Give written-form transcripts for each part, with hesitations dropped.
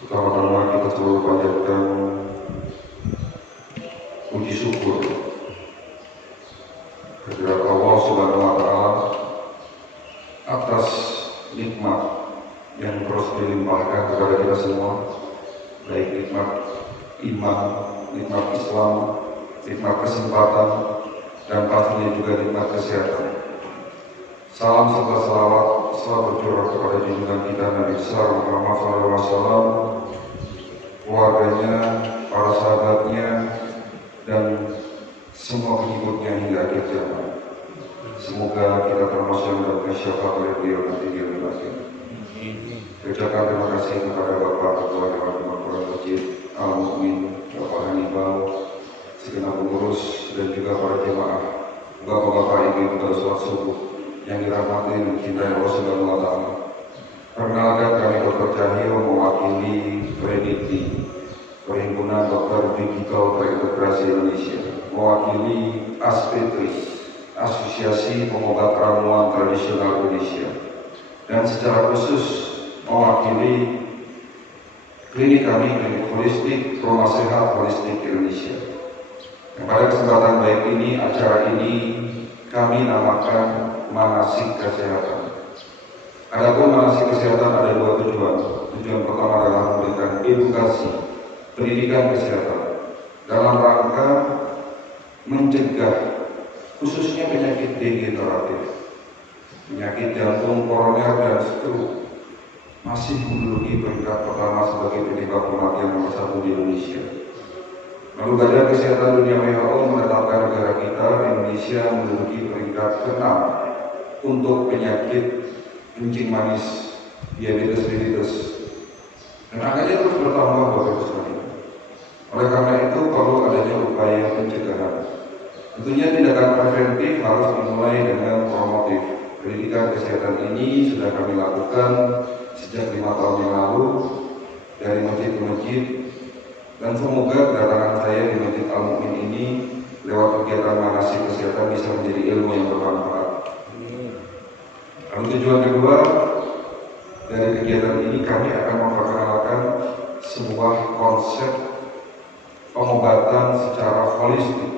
Pertama-tama kita selalu panjatkan puji syukur kehadirat Allah Subhanahu wa Ta'ala atas nikmat yang terus dilimpahkan kepada kita semua, baik nikmat iman, nikmat Islam, nikmat kesempatan, dan pastinya juga nikmat kesehatan. Salam serta salawat selalu tercurah kepada junjungan kita Nabi besar Muhammad SAW, keluarganya, para sahabatnya, dan semua pengikutnya hingga akhir zaman. Semoga kita termasuk yang mendapatkan syafaat oleh beliau nanti di hari akhir. Ucapkan terima kasih kepada Bapak Ketua Dewan Pimpinan Masjid Al-Mu'min, Bapak Hanifal, segenap pengurus, dan juga para jemaah, bapak-bapak ibu pada sholat subuh yang dirahmati dan dicintai Allah Subhanahu wa Ta'ala. Perkenalkan, kami Dr. Cahyo mewakili Predikti, Perhimpunan Dokter Digital Terintegrasi Indonesia, mewakili ASPTRI, Asosiasi Pengobat Ramuan Tradisional Indonesia, dan secara khusus mewakili klinik kami, klinik holistik, Rumah Sehat Holistik Indonesia. Dan pada kesempatan baik ini, acara ini kami namakan manasik kesehatan. Adapun manasik kesehatan ada dua tujuan. Tujuan pertama adalah memberikan edukasi, pendidikan kesehatan dalam rangka mencegah khususnya penyakit degeneratif, penyakit jantung, koroner, dan stroke masih menduduki peringkat pertama sebagai penyebab kematian nomor 1 di Indonesia. Lalu Badan Kesehatan Dunia WHO menetapkan negara kita Indonesia menduduki peringkat ke-6 untuk penyakit kencing manis, diabetes mellitus, dan angkanya terus bertambah Bapak Ibu sekalian. Oleh karena itu perlu adanya upaya pencegahan. Tentunya tindakan preventif harus dimulai dengan promotif. Pendidikan kesehatan ini sudah kami lakukan sejak 5 tahun yang lalu dari masjid ke masjid, dan semoga kedatangan saya di Masjid Al-Mu'min ini lewat kegiatan manasik kesehatan bisa menjadi ilmu yang bermanfaat. Lalu tujuan kedua dari kegiatan ini, kami akan memperkenalkan sebuah konsep pengobatan secara holistik.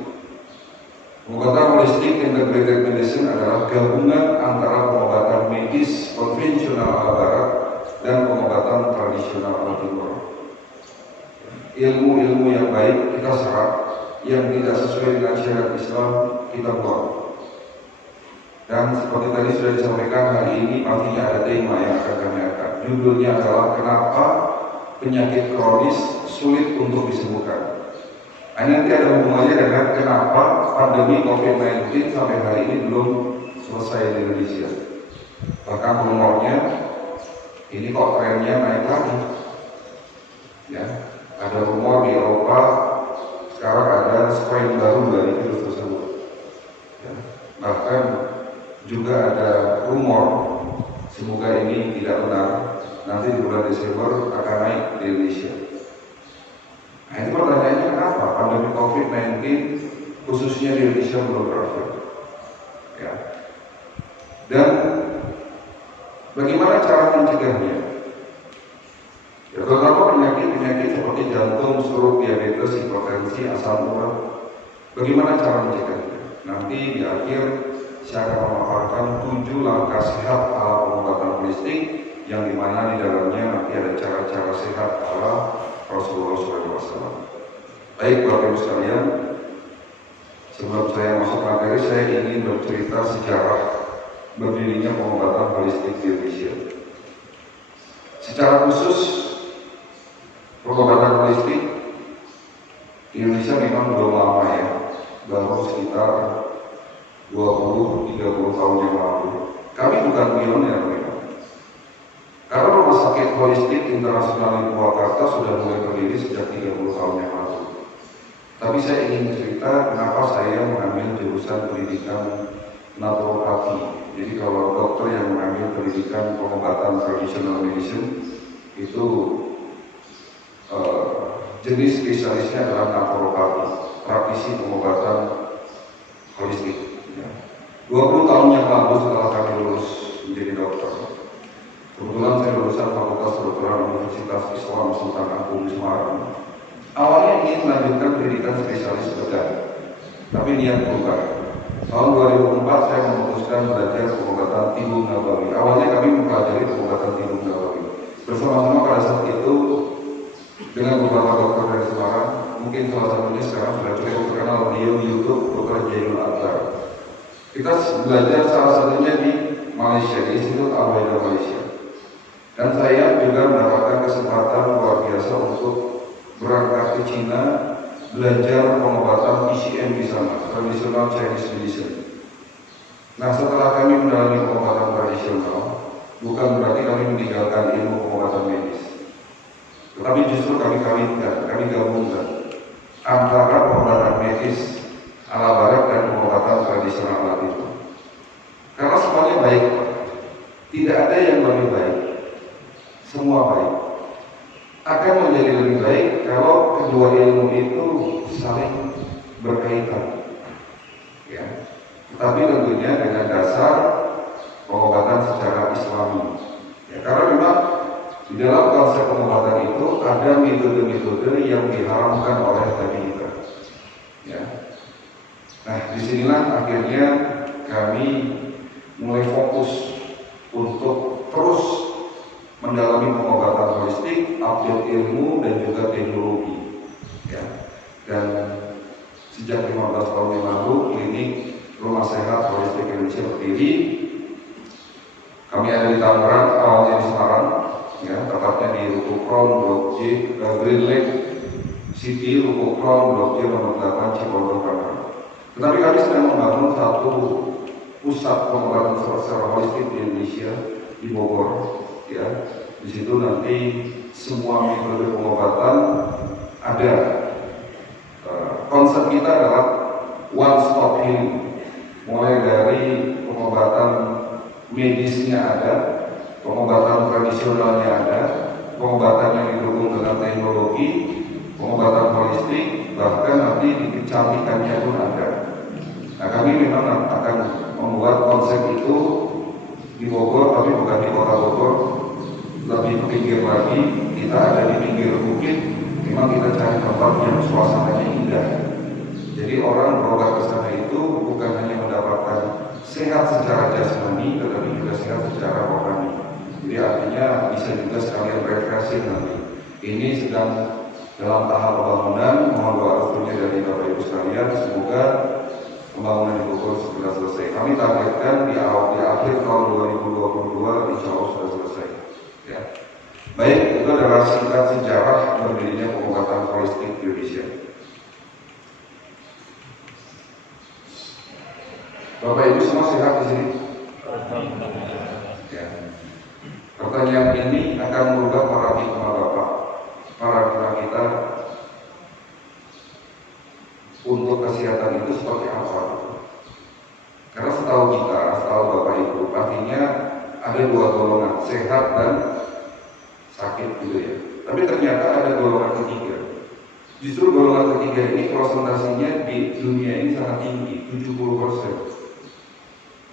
Pengobatan holistik integrated medicine adalah gabungan antara pengobatan medis konvensional ala barat dan pengobatan tradisional ala timur. Ilmu-ilmu yang baik kita serap, yang tidak sesuai dengan syariat Islam kita buang. Dan seperti tadi sudah disampaikan, hari ini pastinya ada tema yang akan kami angkat. Judulnya adalah kenapa penyakit kronis sulit untuk disembuhkan. Nanti ada hubungannya dengan kenapa pandemi COVID-19 sampai hari ini belum selesai di Indonesia. Bahkan rumornya ini kok trennya naik lagi. Ya, ada rumor di Eropa sekarang ada strain baru dari virus tersebut. Ya, bahkan juga ada rumor, semoga ini tidak benar, nanti di bulan Desember akan naik di Indonesia. Nah, itu pertanyaannya, kenapa pandemi COVID-19 khususnya di Indonesia belum berakhir? Ya. Dan bagaimana cara mencegahnya? Ya, terutama penyakit-penyakit seperti jantung, stroke, diabetes, hipertensi, asam urat. Bagaimana cara mencegahnya? Nanti di akhir saya akan memaparkan 7 langkah sehat ala pengobatan holistik, yang dimana di dalamnya nanti ada cara-cara sehat ala Rasulullah SAW. Baik Bapak Ibu sekalian, sebelum saya masuk materi, saya ingin bercerita sejarah berdirinya pengobatan holistik di Indonesia. Secara khusus, pengobatan holistik di Indonesia memang belum lama ya, baru sekitar 20-30 tahun yang lalu. Kami bukan pionir memang. Karena Rumah Sakit Holistik Internasional di Purwakarta sudah mulai berdiri sejak 30 tahun yang lalu. Tapi saya ingin cerita kenapa saya mengambil jurusan pendidikan naturopati. Jadi kalau dokter yang mengambil pendidikan pengobatan tradisional medicine itu jenis spesialisnya adalah naturopati, praktisi pengobatan holistik. 20 tahun yang lalu setelah kami lulus menjadi dokter, kebetulan saya lulusan Fakultas Kedokteran Universitas Islam Sultan Agung Semarang. Awalnya ingin melanjutkan pendidikan spesialis bedah, tapi niat berubah. Tahun 2004 saya memutuskan belajar pengobatan timbul nabawi. Awalnya kami mempelajari pengobatan timbul nabawi. Bersama-sama pada saat itu dengan beberapa dokter dari Semarang, mungkin salah satunya sekarang sudah cukup terkenal di YouTube, Dr. Jainul Akbar. Kita belajar salah satunya di Malaysia, di Institut Al-Waida Malaysia. Dan saya juga mendapatkan kesempatan luar biasa untuk berangkat ke Cina, belajar pengobatan PCM di sana, Traditional Chinese Medicine. Nah, setelah kami mendalami pengobatan tradisional, bukan berarti kami meninggalkan ilmu pengobatan medis, tetapi justru kami kawinkan, kami gabungkan antara pengobatan medis ala barat dan pengobatan tradisional ala timur. Karena semuanya baik, tidak ada yang lebih baik, semua baik. Akan menjadi lebih baik kalau kedua ilmu itu saling berkaitan, ya. Tetapi tentunya dengan dasar pengobatan secara Islami, ya, karena memang di dalam konsep pengobatan itu ada metode-metode yang diharamkan oleh Nabi kita, ya. Nah, disinilah akhirnya kami mulai fokus untuk terus mendalami pengobatan holistik, update ilmu dan juga teknologi, ya. Dan sejak 15 tahun yang lalu klinik Rumah Sehat Holistik Indonesia berdiri. Kami ada di Tangerang, awalnya di Semarang, ya, tepatnya di Ruko Kron, Blok J, Green Lake City, Ruko Kron, Blok J nomor 8, Cipondo, Tangerang. Tetapi kami sedang membangun satu pusat pengobatan secara holistik di Indonesia, di Bogor, ya. Di situ nanti semua metode pengobatan ada. Konsep kita adalah one stop healing, mulai dari pengobatan medisnya ada, pengobatan tradisionalnya ada, pengobatan yang didukung dengan teknologi, pengobatan holistik, bahkan nanti kecantikannya pun ada. Nah, kami memang akan membuat konsep itu di Bogor, tapi bukan di kota Bogor, lebih pinggir lagi. Kita ada di pinggir bukit. Memang kita cari tempat yang suasananya indah. Jadi orang berobat ke sana itu bukan hanya mendapatkan sehat secara jasmani, tetapi juga sehat secara rohani. Jadi artinya bisa juga sekalian refreshing nanti. Ini sedang dalam tahap pembangunan. Mohon doa restunya dari Bapak Ibu sekalian. Semoga pembangunan di Bogor segera selesai. Kami targetkan di akhir tahun 2022 insya Allah sudah selesai. Ya. Baik, itu adalah singkat sejarah berdirinya pengobatan holistik di Indonesia. Bapak Ibu semua sehat di sini? Ya. Pertanyaan ini akan merubah paradigma Bapak, paradigma kita untuk kesehatan itu seperti apa? Karena setahu kita, setahu Bapak Ibu, artinya ada dua golongan, sehat dan sakit gitu ya. Tapi ternyata ada golongan ketiga. Justru golongan ketiga ini prosentasinya di dunia ini sangat tinggi, 70%.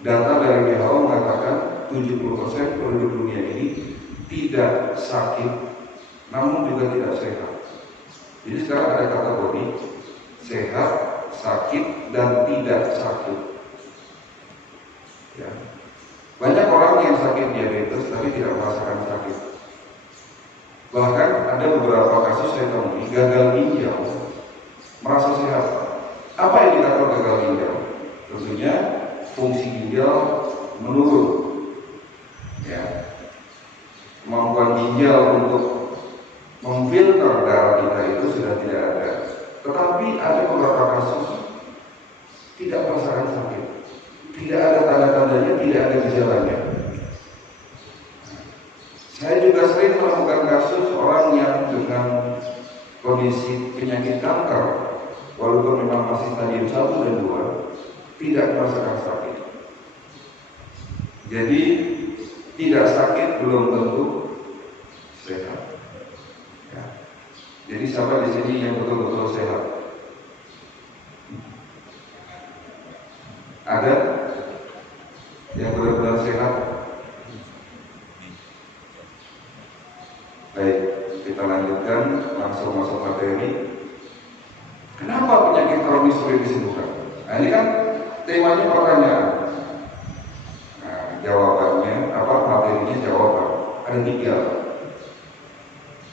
Data dari WHO mengatakan 70% penduduk dunia ini tidak sakit, namun juga tidak sehat. Jadi sekarang ada kategori sehat, sakit, dan tidak sakit. Ya. Banyak orang yang sakit diabetes tapi tidak merasakan sakit. Bahkan ada beberapa kasus saya temui gagal ginjal merasa sehat. Apa yang dikatakan gagal ginjal? Tentunya fungsi ginjal menurun. Ya. Kemampuan ginjal untuk memfilter darah kita itu sudah tidak ada. Tetapi ada beberapa kasus tidak merasakan sakit, tidak ada tanda-tandanya, tidak ada gejalanya. Saya juga sering menemukan kasus orang yang dengan kondisi penyakit kanker, walaupun memang masih stadium 1 dan 2, tidak merasakan sakit. Jadi tidak sakit belum tentu sehat. Ya. Jadi siapa di sini yang betul-betul sehat? Ada yang benar-benar sehat? Baik, kita lanjutkan langsung masuk materi. Kenapa penyakit kronis sulit disembuhkan? Nah, ini kan temanya pertanyaan. Nah, jawabannya apa? Materinya jawaban. Ada 3.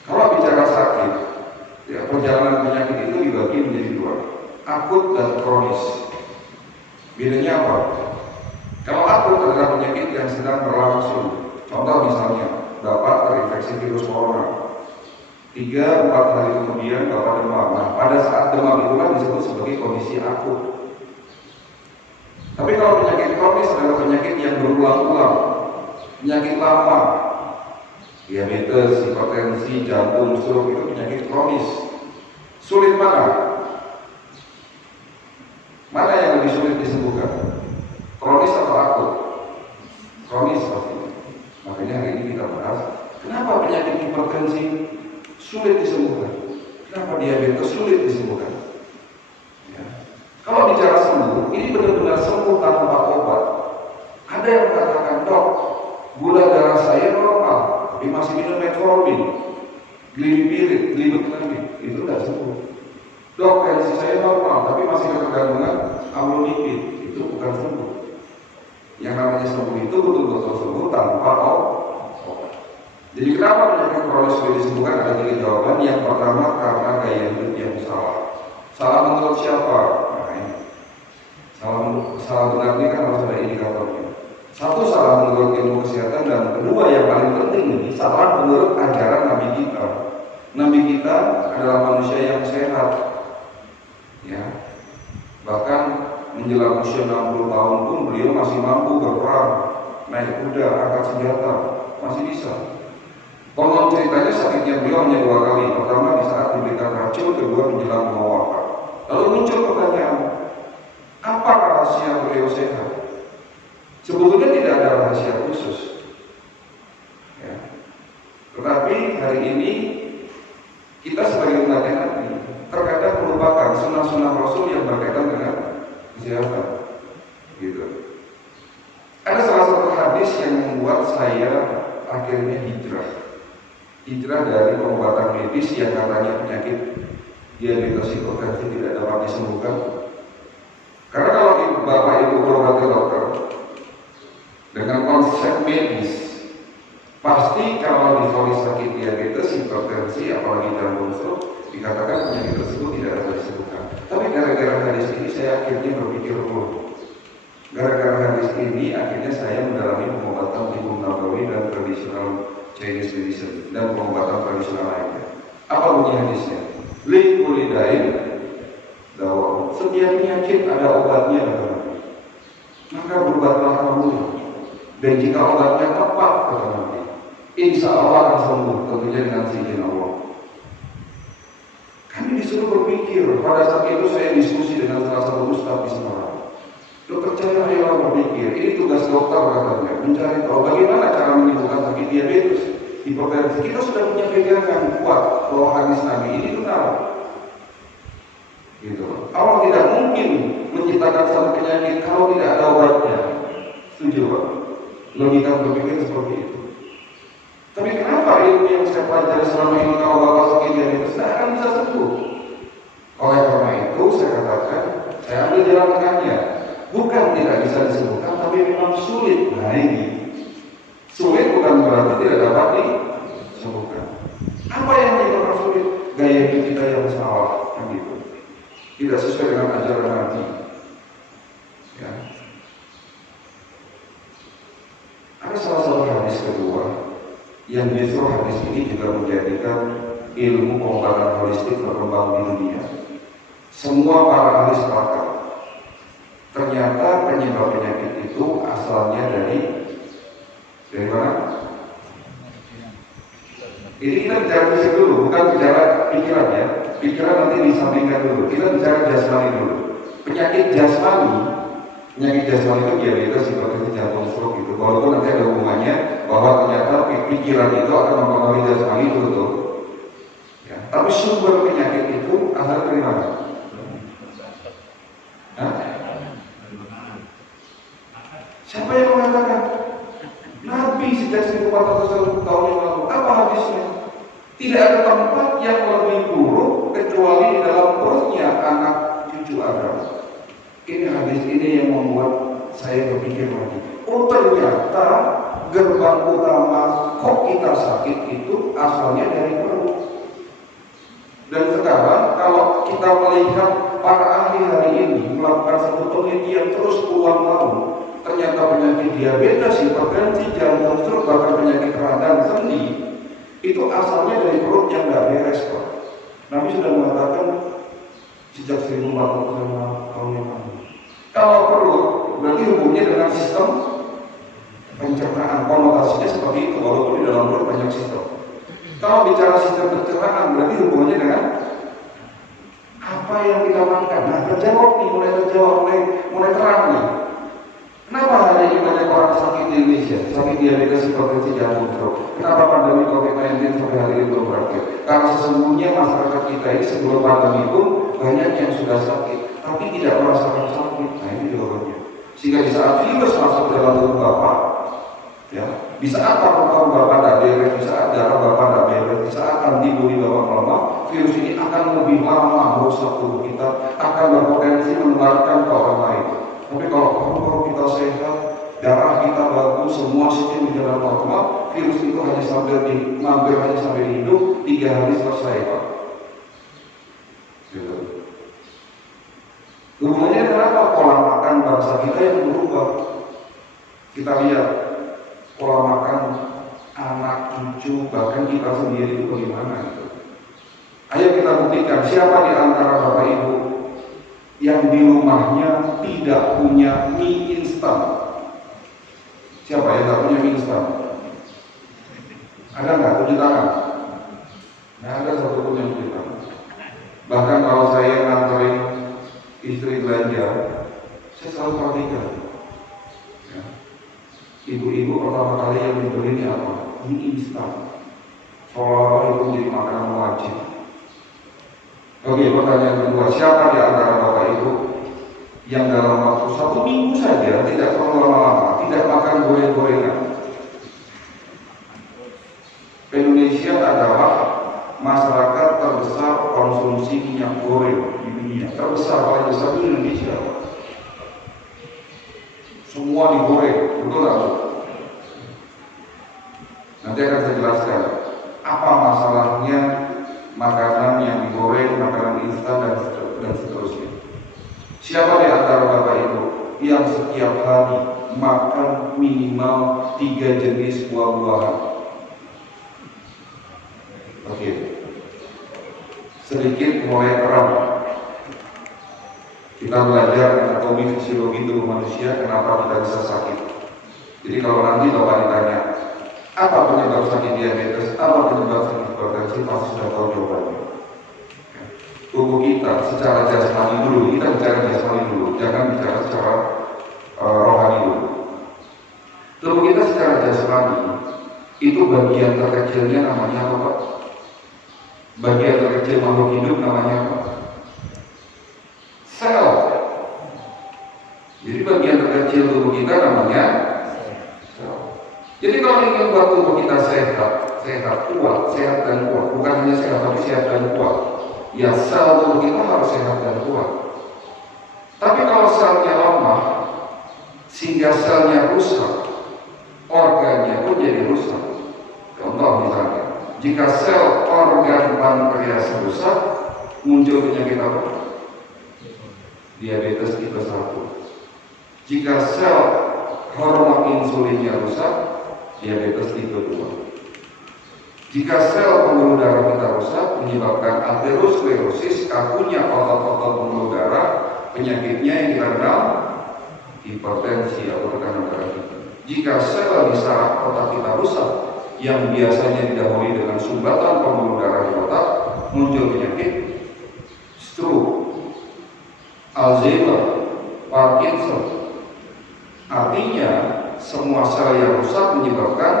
Kalau bicara sakit, ya, perjalanan penyakit itu dibagi menjadi 2, akut dan kronis. Bedanya apa? Kalau akut adalah penyakit yang sedang berlangsung. Contoh misalnya, Bapak terinfeksi virus corona. 3-4 hari kemudian Bapak demam. Nah, pada saat demam itulah disebut sebagai kondisi akut. Tapi kalau penyakit kronis adalah penyakit yang berulang-ulang, penyakit lama, diabetes, hipertensi, jantung, stroke, itu penyakit kronis. Sulit mana? Mana yang lebih sulit disembuhkan? Kronis atau akut? Kronis pastinya. Makanya hari ini kita bahas kenapa penyakit hipertensi sulit disembuhkan, kenapa diabetes sulit disembuhkan. Ya. Kalau bicara sembuh, ini benar-benar sembuh tanpa obat. Ada yang mengatakan, dok, gula darah saya normal, tapi masih minum metformin, glibenclamide, itu tidak sembuh. Dok, tensi saya normal, tapi masih ketergantungan amlodipid, itu bukan sembuh. Yang namanya sembuh itu betul-betul sembuh tanpa obat. Jadi kenapa penyakit kronis sulit disembuhkan? Ada 3 jawaban. Yang pertama, karena gaya hidup yang salah. Salah menurut siapa? Nah, ini. Salah benar ini kan harus ada indikatornya. 1, salah menurut ilmu kesehatan, dan kedua yang paling penting ini, salah menurut ajaran Nabi kita. Nabi kita adalah manusia yang sehat. Ya. Bahkan menjelang usia 60 tahun pun beliau masih mampu berperang, naik kuda, angkat senjata, masih bisa. Konon ceritanya sakitnya beliau hanya 2 kali. Pertama di saat diberikan racun, kedua menjelang mau wafat. Lalu muncul pertanyaan, apa rahasia beliau sehat? Sebetulnya tidak ada rahasia khusus. Ya. Tetapi hari ini kita sebagai umat Nabi terkadang melupakan sunnah-sunnah Rasul yang berkaitan dengan kesehatan. Gitu. Ada salah satu hadis yang membuat saya akhirnya hijrah dari pengobatan medis yang katanya penyakit diabetes hipertensi tidak dapat disembuhkan. Karena kalau Bapak Ibu berobat ke dokter dengan konsep medis, pasti kalau divonis sakit diabetes, hipertensi, apalagi jantung stroke, dikatakan penyakit tersebut tidak dapat disembuhkan. Tapi gara-gara hadis ini saya akhirnya berpikir ulang. Gara-gara hadis ini akhirnya saya mendalami pengobatan timbul nabawi dan tradisional Chinese medicine dan pengobatan tradisional lainnya. Apa bunyi hadisnya? Li kulidain dawa. Setiap penyakit ada obatnya, maka berobatlah kamu. Dan jika obatnya tepat, kata Nabi, insya Allah akan sembuh, tentunya dengan izin Allah. Kami disuruh berpikir. Pada saat itu saya diskusi dengan salah satu ustaz di Semarang. Dokter saya rela berpikir, ini tugas dokter katanya, mencari tahu bagaimana cara menyembuhkan sakit diabetes, hipertensi. Kita sudah punya pegangan kuat bahwa hadis Nabi ini benar. Gitu. Allah tidak mungkin menciptakan satu penyakit kalau tidak ada obatnya. Setuju Pak? Logika berpikir seperti itu. Tapi kenapa ilmu yang saya pelajari selama ini kalau Bapak sakit diabetes tidak akan bisa sembuh? Oleh karena itu saya katakan, saya ambil jalan tengahnya. Bukan tidak bisa disembuhkan, tapi memang sulit. Nah ini sulit bukan berarti tidak dapat disembuhkan. Apa yang menyebabkan sulit? Gaya hidup kita yang salah, kan gitu. Tidak sesuai dengan ajaran Nabi. Ya. Ada salah satu hadis kedua yang justru hadis ini juga menjadikan ilmu pengobatan holistik berkembang di dunia. Semua para ahli sepakat. Ternyata penyebab penyakit itu asalnya dari mana? Ini kita bicara fisik dulu, bukan bicara pikiran ya. Pikiran nanti disampingkan dulu. Kita bicara jasmani dulu. Penyakit jasmani itu diabetes, hipertensi, jantung, stroke gitu. Walaupun nanti ada hubungannya bahwa ternyata pikiran itu akan mempengaruhi jasmani itu betul. Ya. Tapi sumber penyakit itu asal dari mana? Hah? Siapa yang mengatakan? Nabi sejak 1400 tahun yang lalu. Apa hadisnya? Tidak ada tempat yang lebih buruk kecuali di dalam perutnya anak cucu Adam. Ini hadis ini yang membuat saya berpikir lagi. Oh ternyata gerbang utama kok kita sakit itu asalnya dari perut. Dan sekarang kalau kita melihat para ahli hari ini melakukan satu penelitian terus puluhan tahun, ternyata penyakit diabetes, hipertensi, jantung, stroke, bahkan penyakit radang sendi itu asalnya dari perut yang tidak beres, Pak. Nabi sudah mengatakan sejak 1400 tahun yang lalu. Kalau perut berarti hubungannya dengan sistem pencernaan, konotasinya seperti itu, walaupun di dalam perut banyak sistem. Kalau bicara sistem pencernaan berarti hubungannya dengan apa yang kita makan. Nah terjawab nih, mulai terang nih. Kenapa hari ini banyak orang sakit di Indonesia, sakit diabetes, hipertensi, jantung, stroke? Kenapa pandemi COVID-19 sampai hari ini belum berakhir? Karena sesungguhnya masyarakat kita ini sebelum pandemi pun banyak yang sudah sakit, tapi tidak merasakan sakit. Nah ini jawabannya. Sehingga di saat virus masuk dalam tubuh Bapak, ya, di saat paru-paru Bapak tidak beres, di saat darah Bapak tidak beres, di saat antibodi Bapak melemah, virus ini akan lebih lama merusak tubuh kita, akan berpotensi menularkan ke orang lain. Tapi kalau paru-paru kita sehat, darah kita bagus, semua sistem berjalan normal, virus itu hanya sampai hidup 3 hari selesai, Pak. Gitu. Hubungannya kenapa? Pola makan bangsa kita yang berubah. Kita lihat pola makan anak, cucu, bahkan kita sendiri itu bagaimana gitu. Ayo kita buktikan siapa di antara Bapak Ibu yang di rumahnya tidak punya mie instan. Siapa yang tidak punya mie instan? Ada nggak? Tunjuk tangan. Nah, ada satu pun yang tunjuk tangan. Bahkan kalau saya nganterin istri belanja, saya selalu perhatikan. Ya. Ibu-ibu pertama kali yang dibelinya apa? Mie instan. Seolah-olah itu menjadi makanan wajib. Oke, pertanyaan kedua, siapa di antara Bapak Ibu yang dalam waktu 1 minggu saja, tidak perlu lama-lama, tidak makan goreng-gorengan? Indonesia adalah masyarakat terbesar konsumsi minyak goreng di dunia. Terbesar, paling besar di Indonesia. Semua digoreng, betul nggak? Nanti akan saya jelaskan apa masalahnya makanan yang digoreng, makanan instan dan seterusnya. Siapa di antara Bapak Ibu yang setiap hari makan minimal 3 jenis buah-buahan? Oke. Sedikit mulai terang. Kita belajar anatomi fisiologi tubuh manusia, kenapa kita bisa sakit. Jadi kalau nanti Bapak ditanya, apa penyebab sakit diabetes, apa penyebab sakit hipertensi, pasti sudah tahu jawabannya. Tubuh kita secara jasmani dulu, kita bicara jasmani dulu, jangan bicara secara rohani dulu. Tubuh kita secara jasmani itu bagian terkecilnya namanya apa, Pak? Bagian terkecil makhluk hidup namanya apa? Sel. Jadi bagian terkecil tubuh kita namanya sel. Jadi kalau ingin buat tubuh kita sehat, kuat, sehat dan kuat, bukan hanya sehat tapi sehat dan kuat, ya sel tubuh kita harus sehat dan kuat. Tapi kalau selnya lemah, sehingga selnya rusak, organnya pun jadi rusak. Contoh misalnya, jika sel organ pankreas rusak, muncul penyakit apa? Diabetes tipe 1. Jika sel hormon insulinnya rusak, diabetes tipe 2. Jika sel pembuluh darah kita rusak, menyebabkan aterosklerosis, kakunya otot-otot pembuluh darah, penyakitnya yang kita kenal hipertensi atau tekanan darah tinggi. Jika sel di saraf otak kita rusak, yang biasanya didahului dengan sumbatan pembuluh darah di otak, muncul penyakit stroke, Alzheimer, Parkinson. Artinya semua sel yang rusak menyebabkan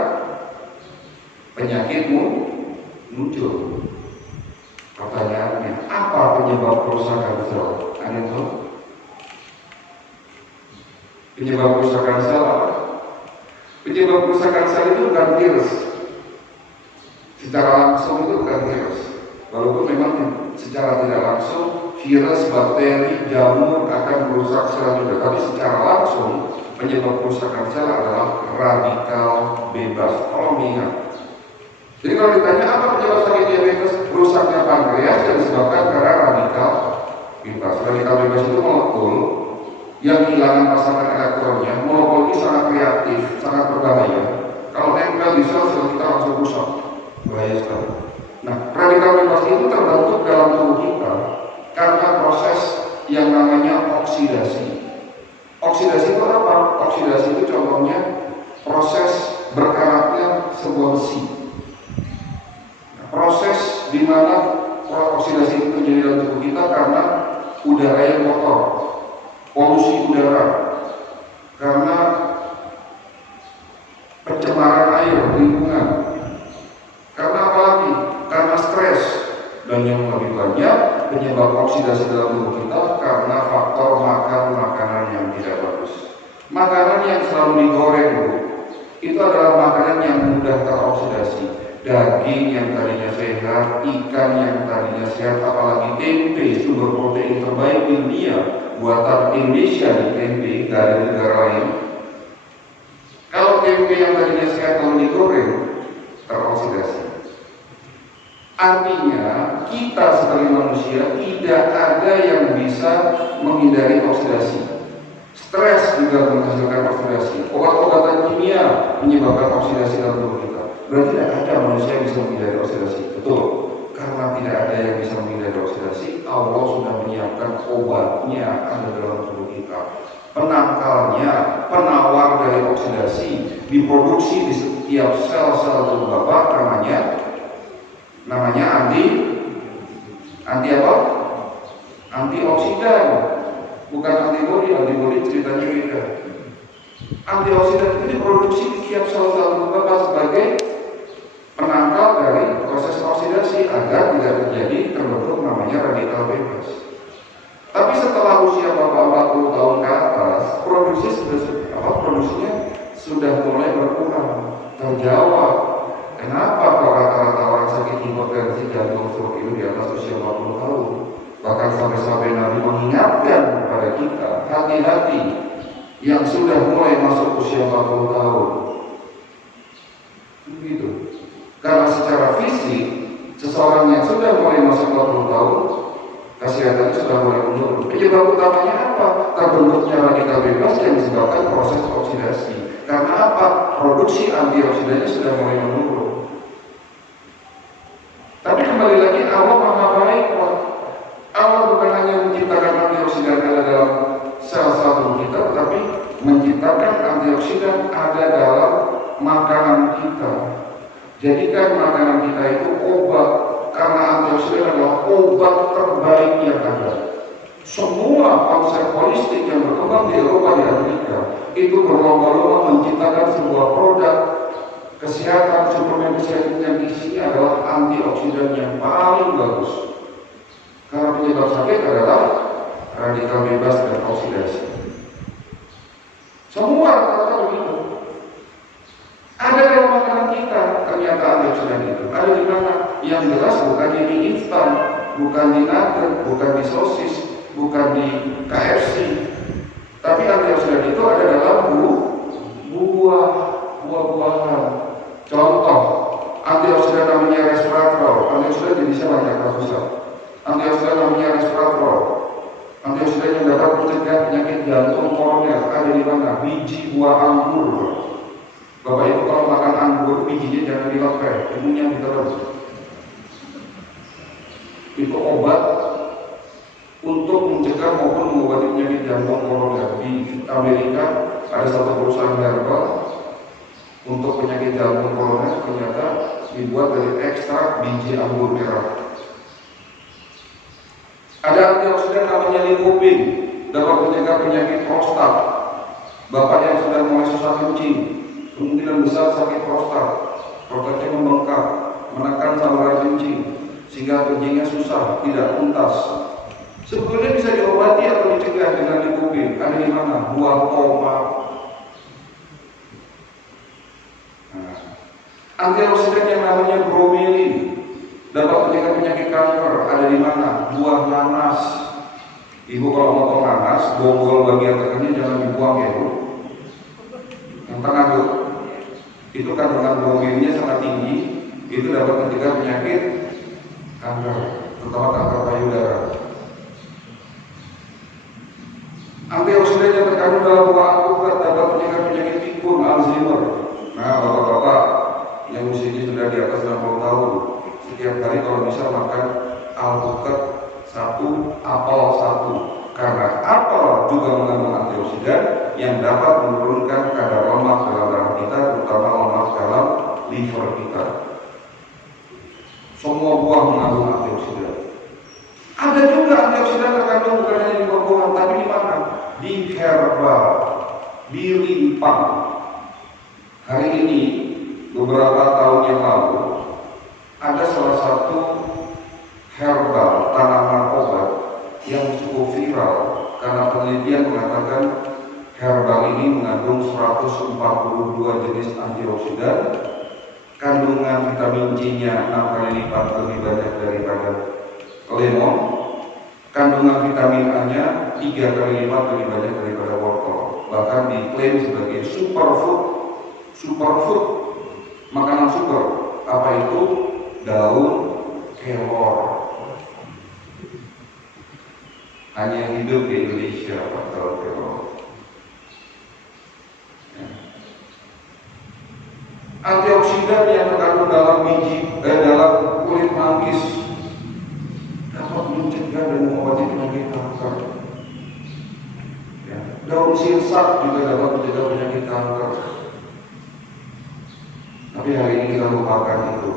penyakit muncul. Pertanyaannya, apa penyebab kerusakan sel? Ada tahu? Penyebab kerusakan sel apa? Penyebab kerusakan sel itu bukan virus. Secara langsung itu bukan virus, walaupun memang secara tidak langsung virus, bakteri, jamur akan merusak sel juga, tapi secara langsung penyebab kerusakan sel adalah radikal bebas. Tolong ingat. Jadi kalau ditanya apa penyebab sakit diabetes, rusaknya pankreas yang disebabkan karena radikal bebas. Radikal bebas itu molekul yang kehilangan pasangan elektronnya. Molekul ini sangat reaktif, sangat berbahaya. Kalau nempel di sel kita langsung rusak, bahaya sekali. Nah, radikal bebas itu terbentuk dalam tubuh kita karena proses yang namanya oksidasi. Oksidasi itu apa? Oksidasi itu contohnya proses berkaratnya sebuah besi. Proses di mana oksidasi itu terjadi dalam tubuh kita karena udara yang kotor, polusi udara, karena pencemaran air lingkungan, karena apa lagi? Karena stres. Dan yang lebih banyak penyebab oksidasi dalam tubuh kita karena faktor makan makanan yang tidak bagus. Makanan yang selalu digoreng itu adalah makanan yang mudah teroksidasi. Daging yang tadinya sehat, ikan yang tadinya sehat, apalagi tempe, sumber protein terbaik di dunia, buatan Indonesia di tempe, dari negara lain. Kalau tempe yang tadinya sehat lalu digoreng, teroksidasi. Artinya kita sebagai manusia tidak ada yang bisa menghindari oksidasi. Stres juga menghasilkan oksidasi. Obat-obatan kimia menyebabkan oksidasi dalam tubuh kita. Berarti tidak ada manusia yang bisa menghindari oksidasi. Betul. Karena tidak ada yang bisa menghindari oksidasi, Allah sudah menyiapkan obatnya ada dalam tubuh kita. Penangkalnya, penawar dari oksidasi diproduksi di setiap sel-sel tubuh Bapak, namanya anti apa? Antioksidan. Bukan antibodi, antibodi ceritanya beda. Antioksidan itu diproduksi di tiap sel-sel tubuh Bapak sebagai penangkal dari proses oksidasi agar tidak terjadi terbentuk namanya radikal bebas. Tapi setelah usia Bapak 40 tahun ke atas, produksinya sudah mulai berkurang. Terjawab, kenapa kok rata-rata orang sakit hipertensi jantung stroke itu di atas usia 40 tahun? Bahkan sampai Nabi mengingatkan kepada kita, hati-hati yang sudah mulai masuk usia 40 tahun. Begitu. Karena secara fisik, seseorang yang sudah mulai masuk 40 tahun, kesehatannya sudah mulai menurun. Penyebab utamanya apa? Terbentuknya radikal bebas yang disebabkan proses oksidasi. Karena apa? Produksi antioksidannya sudah mulai menurun. Tapi kembali lagi, Allah Maha Baik. Allah bukan hanya menciptakan antioksidan ada dalam sel-sel tubuh kita, tapi menciptakan antioksidan ada dalam makanan kita. Jadikan makanan kita itu obat, karena antioksidan adalah obat terbaik yang ada. Semua konsep holistik yang berkembang di Eropa, di Amerika, itu berlomba-lomba menciptakan sebuah produk kesehatan, suplemen kesehatan yang isinya adalah antioksidan yang paling bagus. Karena penyebab sakit adalah radikal bebas dan oksidasi. Semua rata-rata begitu. Ada dalam makanan kita ternyata antioksidan itu. Ada di mana? Yang jelas bukan di mie instan, bukan di nugget, bukan di sosis, bukan di KFC. Tapi antioksidan itu ada dalam buah-buahan. Contoh, antioksidan namanya resveratrol. Antioksidan jenisnya banyak kasusnya. Antioksidan namanya resveratrol. Antioksidan yang dapat mencegah penyakit jantung koroner ada di mana? Biji buah anggur. Bapak Ibu kalau makan anggur, bijinya jangan dilepeh, ibunya diterus. Itu obat untuk mencegah maupun mengobati penyakit jantung koroner. Di Amerika ada satu perusahaan herbal untuk penyakit jantung koroner ternyata dibuat dari ekstrak biji anggur merah. Ada antioksidan namanya lycopene, dapat mencegah penyakit prostat. Bapak yang sudah mulai susah kencing, kemungkinan besar sakit prostat, prostatnya membengkak, menekan saluran kencing, sehingga kencingnya susah, tidak tuntas. Sebetulnya bisa diobati atau dicegah dengan lycopene. Ada di mana? Buah tomat. Nah, Antioksidan yang namanya bromelain dapat mencegah penyakit kanker. Ada di mana? Buah nanas. Ibu kalau potong nanas, bonggol bagian tengahnya jangan dibuang ya Bu. Yang tengah tuh, itu kandungan bromelainnya sangat tinggi. Itu dapat mencegah penyakit kanker, terutama kanker payudara. Antioksidan yang terkandung dalam buah alpukat dapat mencegah penyakit pikun, Alzheimer. Nah, bapak-bapak yang usianya sudah di atas 60 tahun, setiap hari kalau bisa makan alpukat 1, apel 1. Karena apel juga mengandung antioksidan yang dapat menurunkan kadar lemak dalam darah kita, terutama lemak dalam liver kita. Semua buah mengandung antioksidan. Ada juga antioksidan terkandung bukan hanya di buah-buahan, tapi di mana? Di herbal, di rimpang. Hari ini, beberapa tahun yang lalu, ada salah satu herbal tanaman obat yang cukup viral karena penelitian mengatakan herbal ini mengandung 142 jenis antioksidan, kandungan vitamin C-nya 6 kali lipat lebih banyak daripada lemon, kandungan vitamin A-nya 3 kali lipat lebih banyak daripada wortel, bahkan diklaim sebagai superfood, makanan super. Apa itu? Daun kelor. Hanya hidup di Indonesia daun kelor. Antioksidan yang terkandung dalam dalam kulit manggis dapat mencegah dan mengobati penyakit kanker. Ya. Daun sirsak juga dapat mencegah penyakit kanker. Tapi hari ini kita lupakan itu.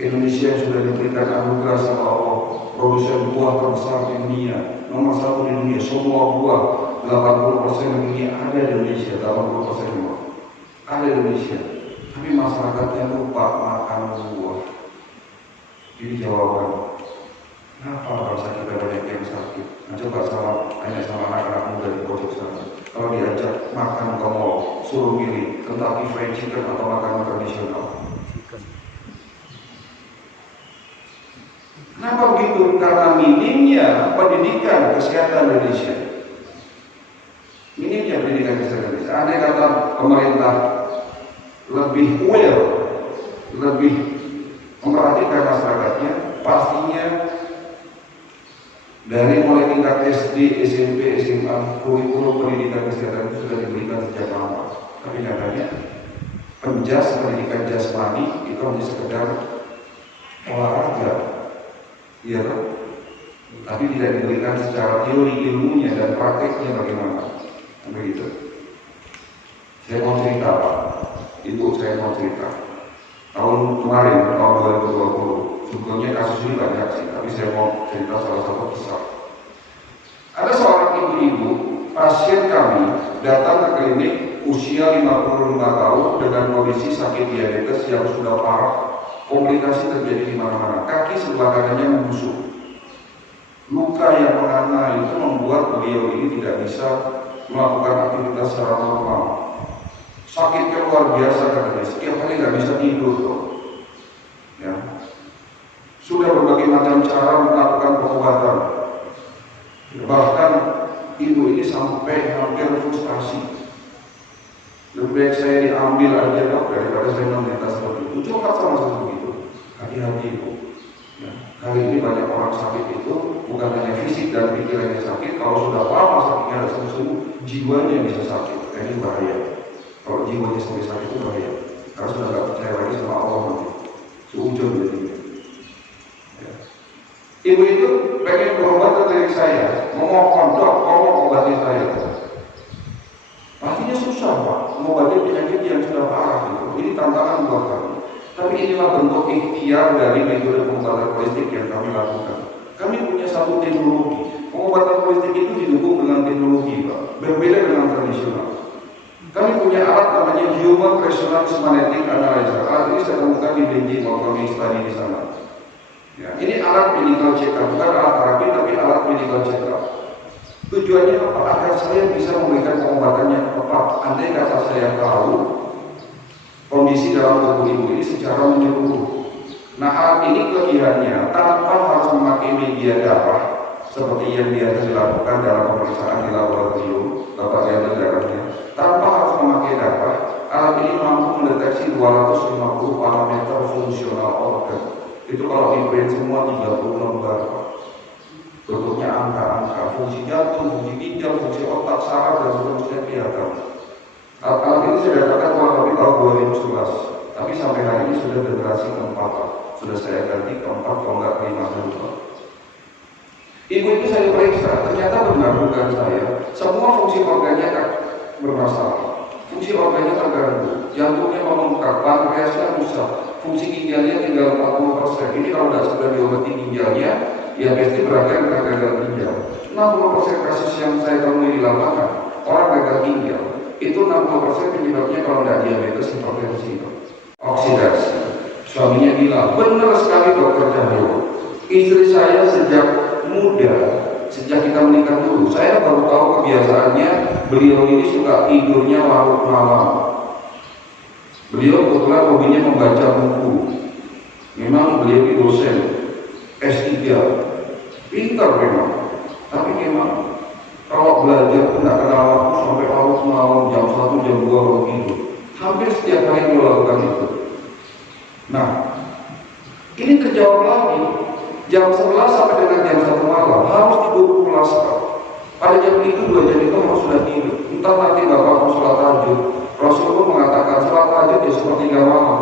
Indonesia sudah diberikan anugerah sama Allah, produsen buah terbesar di dunia, nomor 1 di dunia. Semua buah 80% di dunia ada di Indonesia, 80% ada di Indonesia. Tapi masyarakatnya lupa makan buah. Ini jawaban. Kenapa bangsa kita banyak yang sakit? Nah, coba tanya sama anak-anak muda di pojok sana. Kalau diajak makan ke mall, suruh milih Kentucky Fried Chicken atau makanan tradisional. Kenapa begitu? Karena minimnya pendidikan kesehatan Indonesia. Minimnya pendidikan kesehatan Indonesia. Andai kata pemerintah lebih aware, lebih memperhatikan masyarakatnya, pastinya dari mulai tingkat SD, SMP, SMA, kurikulum pendidikan kesehatan itu sudah diberikan sejak lama. Tapi nyatanya pendidikan jasmani itu hanya sekedar olahraga, iya kan? Tapi tidak diberikan secara teori ilmunya dan prakteknya bagaimana. Begitu. Saya mau cerita Pak, Ibu saya mau cerita. Tahun kemarin, tahun 2020, sebetulnya kasus ini banyak sih, tapi saya mau cerita salah satu kisah. Ada seorang ibu-ibu, pasien kami datang ke klinik usia 55 tahun dengan kondisi sakit diabetes yang sudah parah, komplikasi terjadi di mana-mana, kaki sebelah kanannya membusuk. Luka yang menganga itu membuat beliau ini tidak bisa melakukan aktivitas secara normal. Sakitnya luar biasa katanya, setiap hari nggak bisa tidur tuh. Ya. Sudah berbagai macam cara melakukan pengobatan. Bahkan ibu ini sampai hampir frustasi. Lebih baik saya diambil aja dok daripada saya menderita seperti itu. Curhat sama seperti itu. Hati-hati ibu. Ya. Hari ini banyak orang sakit itu bukan hanya fisik dan pikirannya sakit. Kalau sudah lama sakitnya ada sembuh, jiwanya bisa sakit. Ini bahaya. Kalau jiwanya sampai sakit itu bahaya. Karena sudah nggak percaya lagi sama Allah nanti. Seujung jadinya. Ya. Ibu itu pengen berobat ke klinik saya, memohon dok, tolong obati saya. Pastinya susah Pak, mengobati penyakit yang sudah parah gitu. Ini tantangan buat kami. Tapi inilah bentuk ikhtiar dari metode pengobatan holistik yang kami lakukan. Kami punya satu teknologi. Pengobatan holistik itu didukung dengan teknologi Pak, berbeda dengan tradisional. Kami punya alat namanya Human Resonance Magnetic Analyzer. Alat ini saya temukan di Beijing waktu kami study di sana. Ya, ini alat medical check-up, bukan alat terapi tapi alat medical check-up. Tujuannya apa? Agar saya bisa memberikan pengobatan yang tepat. Andai kata saya tahu kondisi dalam tubuh ibu ini secara menyeluruh. Nah, hal ini kelebihannya tanpa harus memakai media darah seperti yang biasa dilakukan dalam pemeriksaan di laboratorium, Bapak lihat darahnya, tanpa harus memakai darah. Alat ini mampu mendeteksi 250 parameter fungsional organ. Itu kalau diprint semua 30 lembar. Bentuknya angka-angka, fungsi jantung, fungsi ginjal, fungsi otak, saraf, dan seterusnya kelihatan. Alat ini saya dapatkan kurang lebih tahun 2011, tapi sampai hari ini sudah generasi keempat. Sudah saya ganti keempat, kalau nggak kelima juga. Ibu itu saya periksa, ternyata benar bukan saya. Semua fungsi organnya bermasalah. Fungsi organnya terganggu, jantungnya membengkak, pankreasnya rusak, fungsi ginjalnya tinggal 40%. Ini kalau tidak sudah diobati ginjalnya, ya pasti berakhir dengan gagal ginjal. 60% kasus yang saya temui di lapangan, orang gagal ginjal, itu 60% penyebabnya kalau tidak diabetes, hipertensi, oksidasi. Suaminya bilang, benar sekali dokter Cahyo, istri saya sejak muda, sejak kita menikah dulu, saya baru tahu kebiasaannya, beliau ini suka tidurnya larut malam. Beliau kebetulan hobinya membaca buku. Memang beliau ini dosen S3, pintar memang, tapi memang kalau belajar pun tidak kenal waktu sampai larut malam, jam 1, jam 2 baru tidur. Hampir setiap hari beliau lakukan itu. Nah, ini terjawab lagi. Jam 11 sampai dengan jam 1 malam harus tidur pulas. Pada jam itu 2 jam itu harus sudah tidur. Entah nanti Bapak mau sholat tahajud. Rasulullah mengatakan sholat tahajud ya sepertiga malam.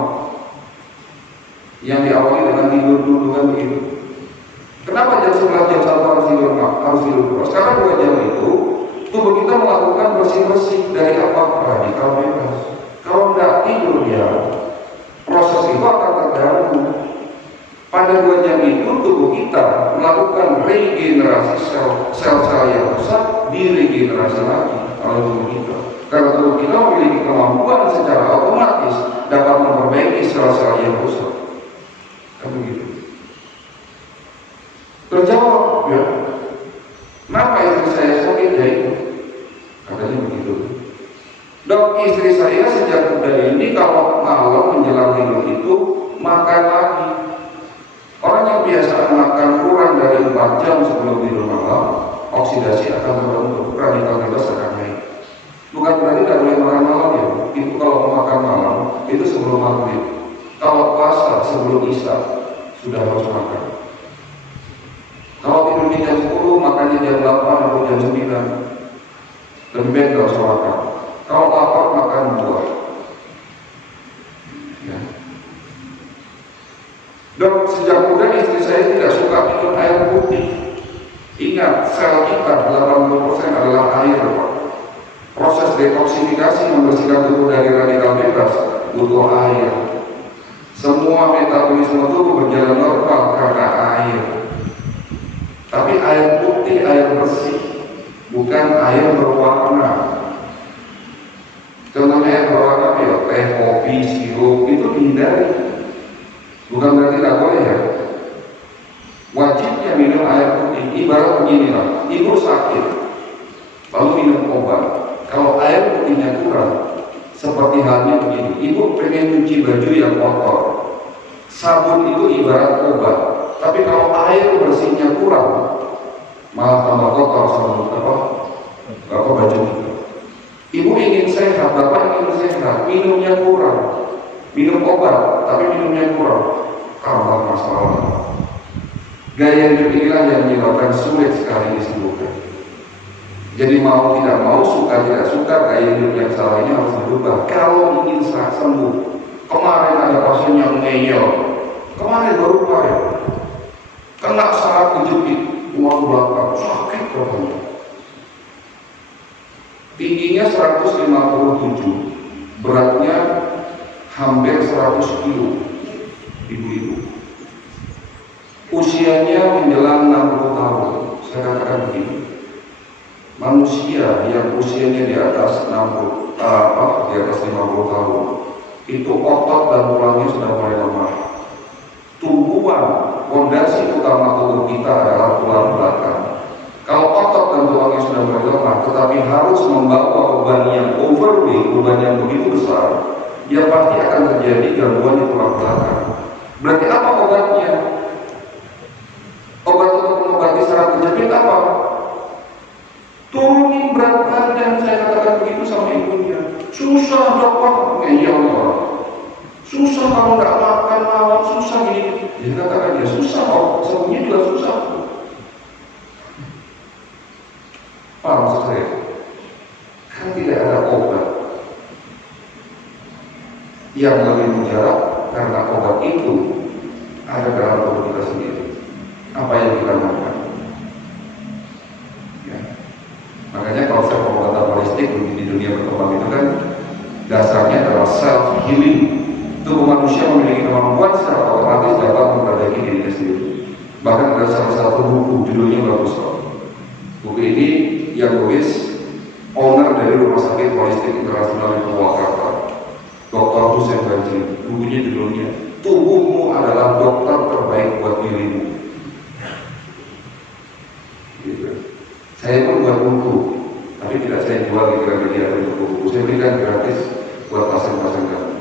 Yang diawali dengan tidur dulu kan begitu. Kenapa jam 11 jam 1 harus tidur pulas? Karena 2 jam itu tubuh kita melakukan bersih-bersih dari apa radikal bebas. Kalau tidak tidur ya proses itu akan terganggu. Pada 2 jam itu tubuh kita melakukan regenerasi sel-sel yang rusak, diregenerasi lagi oleh tubuh kita. Karena tubuh kita memiliki kemampuan secara otomatis dapat memperbaiki sel-sel yang rusak. Kan begitu. Terjawab ya. Kenapa istri saya sakit ya itu? Katanya begitu. Dok, istri saya sejak muda ini kalau malam menjelang tidur itu makan lagi. Orang yang biasa makan kurang dari 4 jam sebelum tidur malam, oksidasi akan terbentuk, radikal bebas akan naik. Bukan berarti tidak boleh makan malam ya. Itu kalau mau makan malam itu sebelum maghrib. Kalau puasa sebelum isya sudah harus makan. Kalau tidurnya jam 10, makannya jam 8 atau jam 9. Lebih baik tidak usah makan. Kalau lapar makan buah. Ya. Dok, sejak muda istri saya tidak suka minum air putih. Ingat, sel kita 80% adalah air. Proses detoksifikasi membersihkan tubuh dari radikal bebas butuh air. Semua metabolisme tubuh berjalan normal karena air. Tapi air putih, air bersih, bukan air berwarna. Contohnya air berwarna ya, teh, kopi, sirup, itu dihindari. Bukan berarti tidak boleh ya. Wajibnya minum air putih. Ibarat begini lah, ibu sakit lalu minum obat. Kalau air putihnya kurang, seperti halnya begini, ibu pengen cuci baju yang kotor, sabun itu ibarat obat. Tapi kalau air bersihnya kurang, malah tambah kotor sabun apa baju itu. Ibu ingin sehat, bapak ingin sehat, minumnya kurang. Minum obat, tapi minumnya kurang, tambah masalah. Gaya hidup inilah yang menyebabkan sulit sekali disembuhkan. Jadi mau tidak mau, suka tidak suka, gaya hidup yang salah ini harus berubah. Kalau ingin sembuh, kemarin ada pasien yang ngeyel, kemarin baru kena saraf kejepit, tulang belakang, sakit katanya. Tingginya 157, beratnya hampir 100 kilo, ibu-ibu. Usianya menjelang 60 tahun. Saya katakan begini, manusia yang usianya di atas 50 tahun, itu otot dan tulangnya sudah mulai lemah. Tumpuan fondasi utama tubuh kita adalah tulang belakang. Kalau otot dan tulangnya sudah mulai lemah, tetapi harus membawa beban yang overweight, beban yang begitu besar, ya pasti akan terjadi gangguan di tulang belakang. Berarti apa obatnya? Obat untuk mengobati saraf kejepit apa? Turunin berat badan. Saya katakan begitu sama ibunya. Susah dokter, ngeyel orang. Susah kalau nggak makan malam, susah gini. Dia katakan ya susah kok, sembuhnya juga susah. Paham maksud saya? Kan tidak ada obat yang lebih mujarab karena obat itu ada dalam tubuh kita sendiri. Apa yang kita makan? Ya. Makanya konsep pengobatan holistik di dunia berkembang itu kan dasarnya adalah self healing. Tubuh manusia memiliki kemampuan secara otomatis dapat memperbaiki dirinya sendiri. Bahkan ada salah satu buku judulnya bagus kok. Buku ini yang tulis owner dari Rumah Sakit Holistik Internasional di Purwakarta, Dr. Hussein Banjir. Bukunya judulnya Tubuhmu adalah dokter terbaik buat dirimu. Gitu. Saya pun buat buku, tapi tidak saya jual di media untuk buku. Saya berikan gratis buat pasien-pasien kami.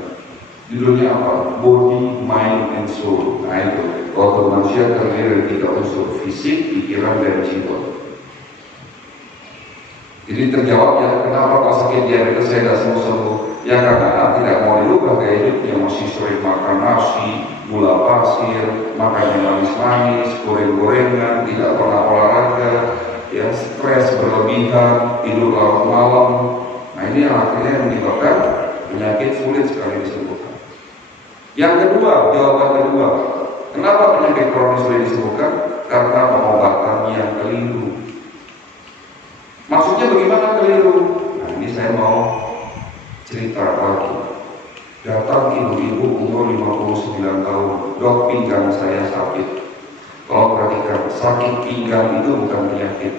Judulnya apa? Body, Mind, and Soul. Nah itu, kalau manusia terdiri dari 3 unsur: fisik, pikiran, dan jiwa. Jadi terjawab ya, kenapa kalau sakit diabetes saya tidak sembuh-sembuh? Ya karena tidak mau dirubah gaya hidupnya, masih sering makan nasi, gula pasir, makan yang manis-manis, goreng-gorengan, tidak pernah olahraga, ya stres berlebihan, tidur larut malam. Nah ini yang akhirnya menyebabkan penyakit sulit sekali disembuhkan. Yang kedua, jawaban kedua, kenapa penyakit kronis sulit disembuhkan? Karena pengobatan yang keliru. Maksudnya bagaimana keliru? Nah ini saya mau cerita lagi. Datang ibu-ibu umur 59 tahun, dok pinggang saya sakit. Kalau perhatikan, sakit pinggang itu bukan penyakit.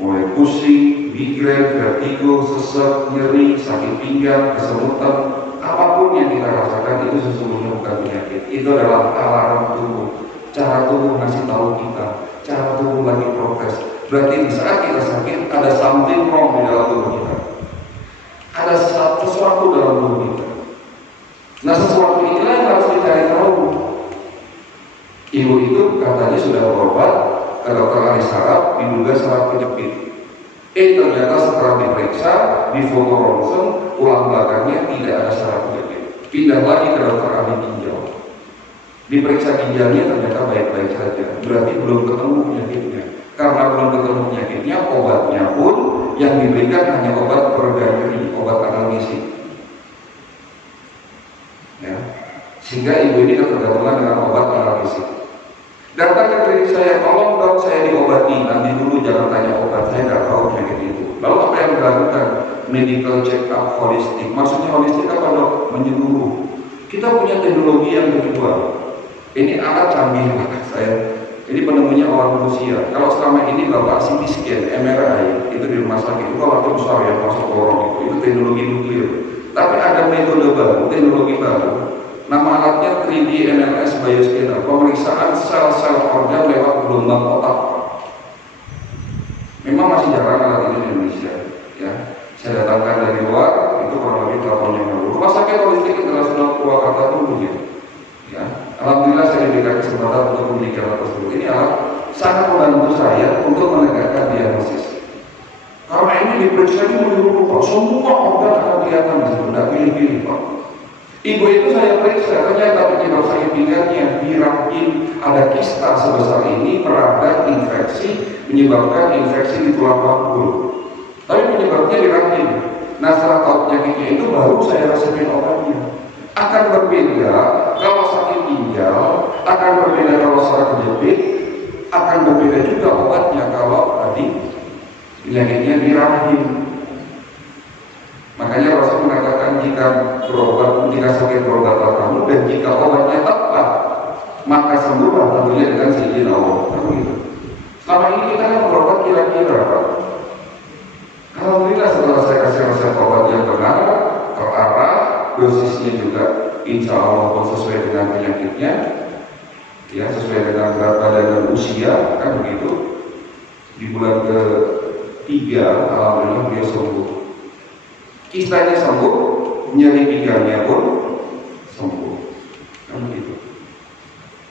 Mulai pusing, migrain, vertigo, sesek, nyeri, sakit pinggang, kesemutan, apapun yang kita rasakan itu sesungguhnya bukan penyakit. Itu adalah alarm tubuh. Cara tubuh ngasih tahu kita, cara tubuh lagi progres. Berarti di saat kita sakit ada something wrong di dalam tubuh kita. Ada sesuatu dalam tubuh kita. Nah sesuatu inilah yang harus dicari tahu. Ibu itu katanya sudah berobat ke dokter ahli saraf, diduga saraf kejepit. Ternyata setelah diperiksa, di foto ronsen, tulang belakangnya tidak ada saraf kejepit. Pindah lagi ke dokter ahli ginjal. Diperiksa ginjalnya ternyata baik-baik saja. Berarti belum ketemu penyakitnya. Karena belum ketemu penyakitnya, obatnya pun yang diberikan hanya obat pereda nyeri, obat analgesik. Ya. Sehingga ibu ini ketergantungan dengan obat analgesik. Datang ke klinik saya, tolong dok saya diobati, nanti dulu jangan tanya obat, saya tidak tahu penyakit itu. Lalu apa yang dilakukan? Medical check up holistik. Maksudnya holistik apa dok? Menyeluruh. Kita punya teknologi yang kedua. Ini alat canggih saya. Ini penemunya orang manusia. Kalau selama ini bapak CT scan, MRI itu di rumah sakit itu alatnya besar ya, masuk lorong itu teknologi nuklir. Tapi ada metode baru, teknologi baru. Nama alatnya 3D NLS Bioscanner, pemeriksaan sel-sel organ lewat gelombang otak. Memang masih jarang alat ini di Indonesia. Ya, saya datangkan dari luar, itu kurang lebih 4 tahun yang lalu. Rumah Sakit Holistik Internasional Purwakarta dulu ya. Alhamdulillah saya diberikan kesempatan untuk memiliki alat tersebut. Ini alat sangat membantu saya untuk menegakkan diagnosis. Karena ini diperiksa di menyeluruh Pak, semua organ akan kelihatan di situ, tidak pilih-pilih Pak. Ibu itu saya periksa, ternyata penyebab sakit pinggangnya dirangin, ada kista sebesar ini, peradan infeksi, menyebabkan infeksi di tulang panggul. Tapi penyebabnya dirangin. Nah setelah tahu penyakitnya itu baru saya resepin obatnya. Akan berbeda kalau sakit ginjal, akan berbeda kalau saraf kejepit, akan berbeda juga obatnya kalau tadi penyakitnya dirangin. Makanya Rasul mengatakan jika sakit berobatlah kamu, dan jika obatnya tepat maka sembuhlah tentunya dengan seizin Allah. Selama ini kita kan berobat kira-kira Pak. Alhamdulillah setelah saya kasih resep obat yang benar, terarah, dosisnya juga insya Allah pun sesuai dengan penyakitnya, ya sesuai dengan berat badan dan usia, kan begitu. Di bulan ke-3 alhamdulillah beliau sembuh. Kistanya sembuh, nyeri pinggangnya pun sembuh. Kan begitu.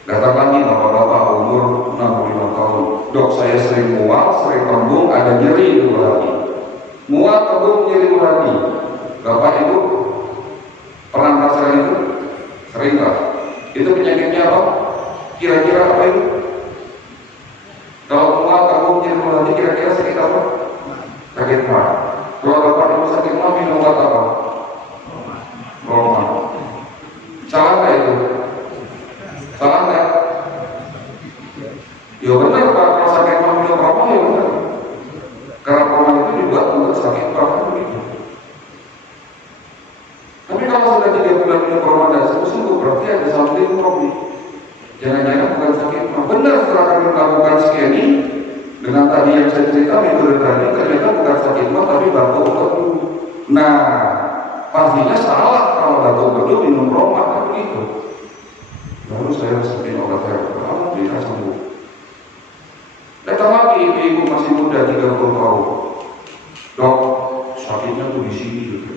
Datang lagi bapak-bapak umur 65 tahun, dok saya sering mual, sering kembung, ada nyeri di hati. Mual, kembung, nyeri di hati. Bapak Ibu pernah merasakan itu? Sering nggak? Itu penyakitnya apa? Kira-kira apa itu? Kalau mual, kembung, nyeri di hati, kira-kira sakit apa? Sakit mah. Kalau bapak Ibu sakit mah minum obat apa? Roma. Salah nggak itu? Salah nggak? Ya benar, kalau sakit mah minum Roma ya benar. Karena Roma itu dibuat untuk sakit mah begitu. Tapi kalau sudah 3 bulan minum Roma dan sembuh, berarti ada something wrong. Jangan-jangan bukan sakit mah. Benar, setelah kami melakukan scanning dengan tadi yang saya cerita metode tadi, ternyata bukan sakit mah tapi batuk bedu. Nah, pastinya salah kalau batuk bedu minum Roma kan begitu. Lalu saya resepin obat herbal, kamu bisa sembuh. Datang lagi ibu masih muda 30 tahun, dok sakitnya tuh di sini gitu.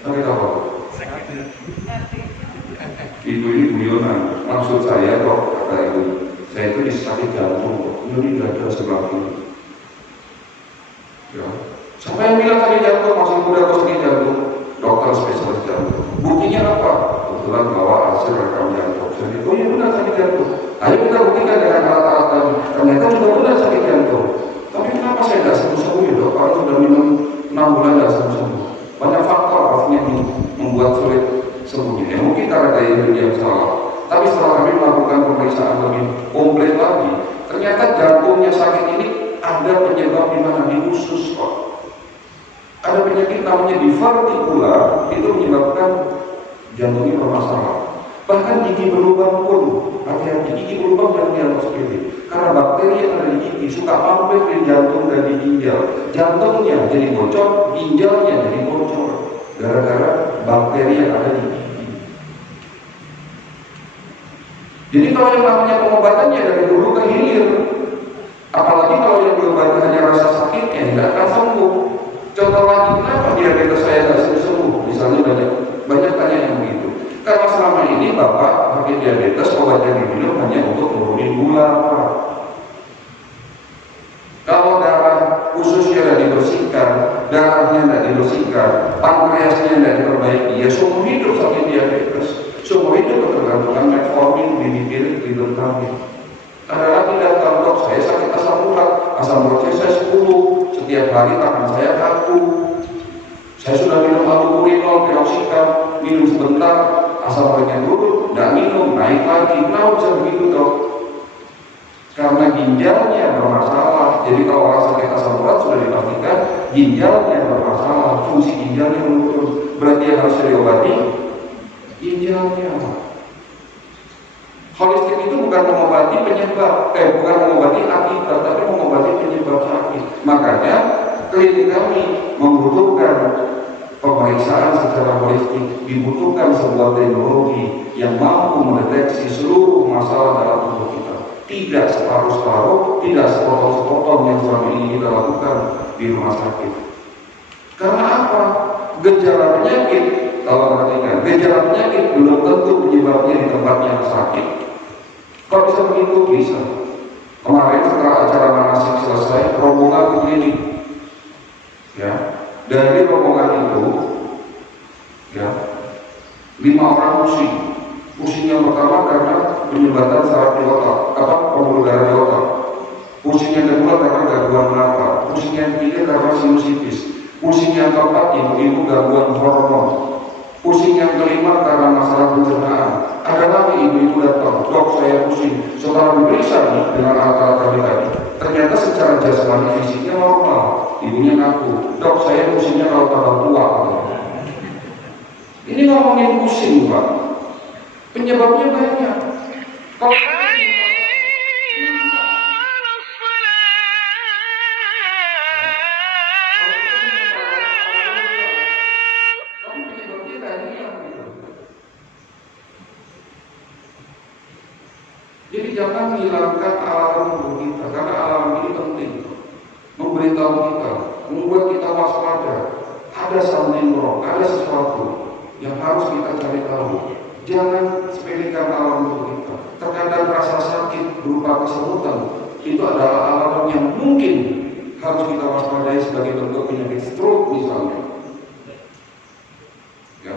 Sakit apa? Ibu ini guyonan, maksud saya kok kata ibu, saya itu sakit jantung, ini dada sebelah kiri. Ya, siapa yang bilang sakit jantung masih muda kok sakit jantung? Dokter spesialis jantung. Buktinya apa? Kebetulan bawa hasil rekam jantung. Saya bilang, oh iya benar sakit jantung. Ayo kita buktikan dengan alat-alat tadi. Ternyata juga benar sakit jantung. Tapi kenapa saya tidak sembuh-sembuh ya dok? Kalau sudah minum 6 bulan tidak sembuh-sembuh. Banyak faktor pastinya ini membuat sulit sembuhnya. Ya mungkin karena daya beli yang salah. Tapi setelah kami melakukan pemeriksaan lebih komplit lagi, ternyata jantungnya sakit ini ada penyebab di mana di usus kok. Ada penyakit namanya divertikular, itu menyebabkan jantungnya bermasalah. Bahkan gigi berlubang pun, hati-hati, gigi berlubang jangan dianggap sepele. Karena bakteri yang ada di gigi suka mampir di jantung dan di ginjal. Jantungnya jadi bocor, ginjalnya jadi bocor. Gara-gara bakteri yang ada di gigi. Jadi kalau yang namanya pengobatannya dari dulu ke hilir, apalagi kalau yang diobati hanya rasa sakitnya tidak akan sembuh. Contoh lagi, kenapa diabetes saya tidak sembuh? Misalnya banyak tanya yang begitu. Karena selama ini bapak pakai diabetes, obat yang diminum hanya untuk nurunin gula. Kalau darah ususnya tidak dibersihkan, darahnya tidak dibersihkan, pankreasnya tidak diperbaiki, ya seumur hidup sakit diabetes. Seumur hidup ketergantungan metformin, dibentangin. Ada lagi datang, dok saya sakit asam urat saya 10, setiap hari tangan saya kaku. Saya sudah minum albuminol, peroksidan, minum sebentar, asam uratnya turun, tidak minum, naik lagi. Kenapa bisa begitu dok? Karena ginjalnya bermasalah. Jadi kalau orang sakit asam urat sudah dipastikan ginjalnya bermasalah, fungsi ginjalnya menurun. Berarti yang harus diobati ginjalnya. Holistik itu bukan mengobati penyebab, bukan mengobati akibat, tapi mengobati penyebab sakit. Makanya klinik kami membutuhkan pemeriksaan secara holistik, dibutuhkan sebuah teknologi yang mampu mendeteksi seluruh masalah dalam tubuh kita. Tidak separuh-separuh, tidak sepotong-sepotong yang selama ini kita lakukan di rumah sakit. Karena apa? Gejala penyakit, kalau perhatikan, gejala penyakit belum tentu penyebabnya di tempat yang sakit. Kok bisa begitu? Bisa. Kemarin setelah acara manasik selesai, rombongan ke klinik. Ya, dari rombongan itu, ya, 5 orang pusing. Pusing yang pertama karena penyumbatan saraf di otak, pembuluh darah di otak. Pusing yang kedua karena gangguan nafas. Pusing yang ketiga karena sinusitis. Pusing yang keempat ibu-ibu gangguan hormon. Pusing yang kelima karena masalah pencernaan. Ada lagi ibu-ibu datang, dok saya pusing. Setelah diperiksa dengan alat-alat tadi, ternyata secara jasmani fisiknya normal. Ibunya ngaku, dok saya pusingnya kalau tambah tua. Ini ngomongin pusing pak, penyebabnya banyak. Kalau jadi jangan hilangkan alarm tubuh kita, karena alarm ini penting memberitahu kita, membuat kita waspada. ada something wrong, ada sesuatu yang harus kita cari tahu. Jangan sepelekan alam itu kita. Terkadang rasa sakit berupa kesemutan itu adalah alam yang mungkin harus kita waspadai sebagai bentuk penyakit stroke misalnya. Ya.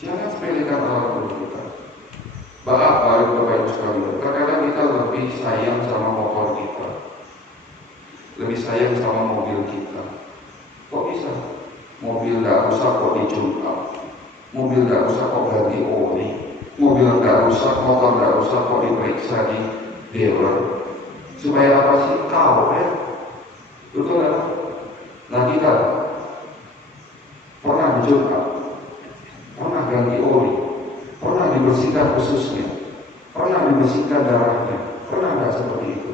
Jangan sepelekan alam itu kita. Bapak Ibu sekalian, terkadang kita lebih sayang sama motor kita, lebih sayang sama mobil kita. Kok bisa? Mobil gak rusak kok dicungkap, mobil gak rusak kok ganti oli, mobil gak rusak, motor gak rusak kok diperiksa di dealer. Supaya apa sih? Tahu ya? Betul kan? Nah kita pernah dicungkap, pernah ganti oli, pernah dibersihkan khususnya, pernah dibersihkan darahnya, pernah nggak seperti itu?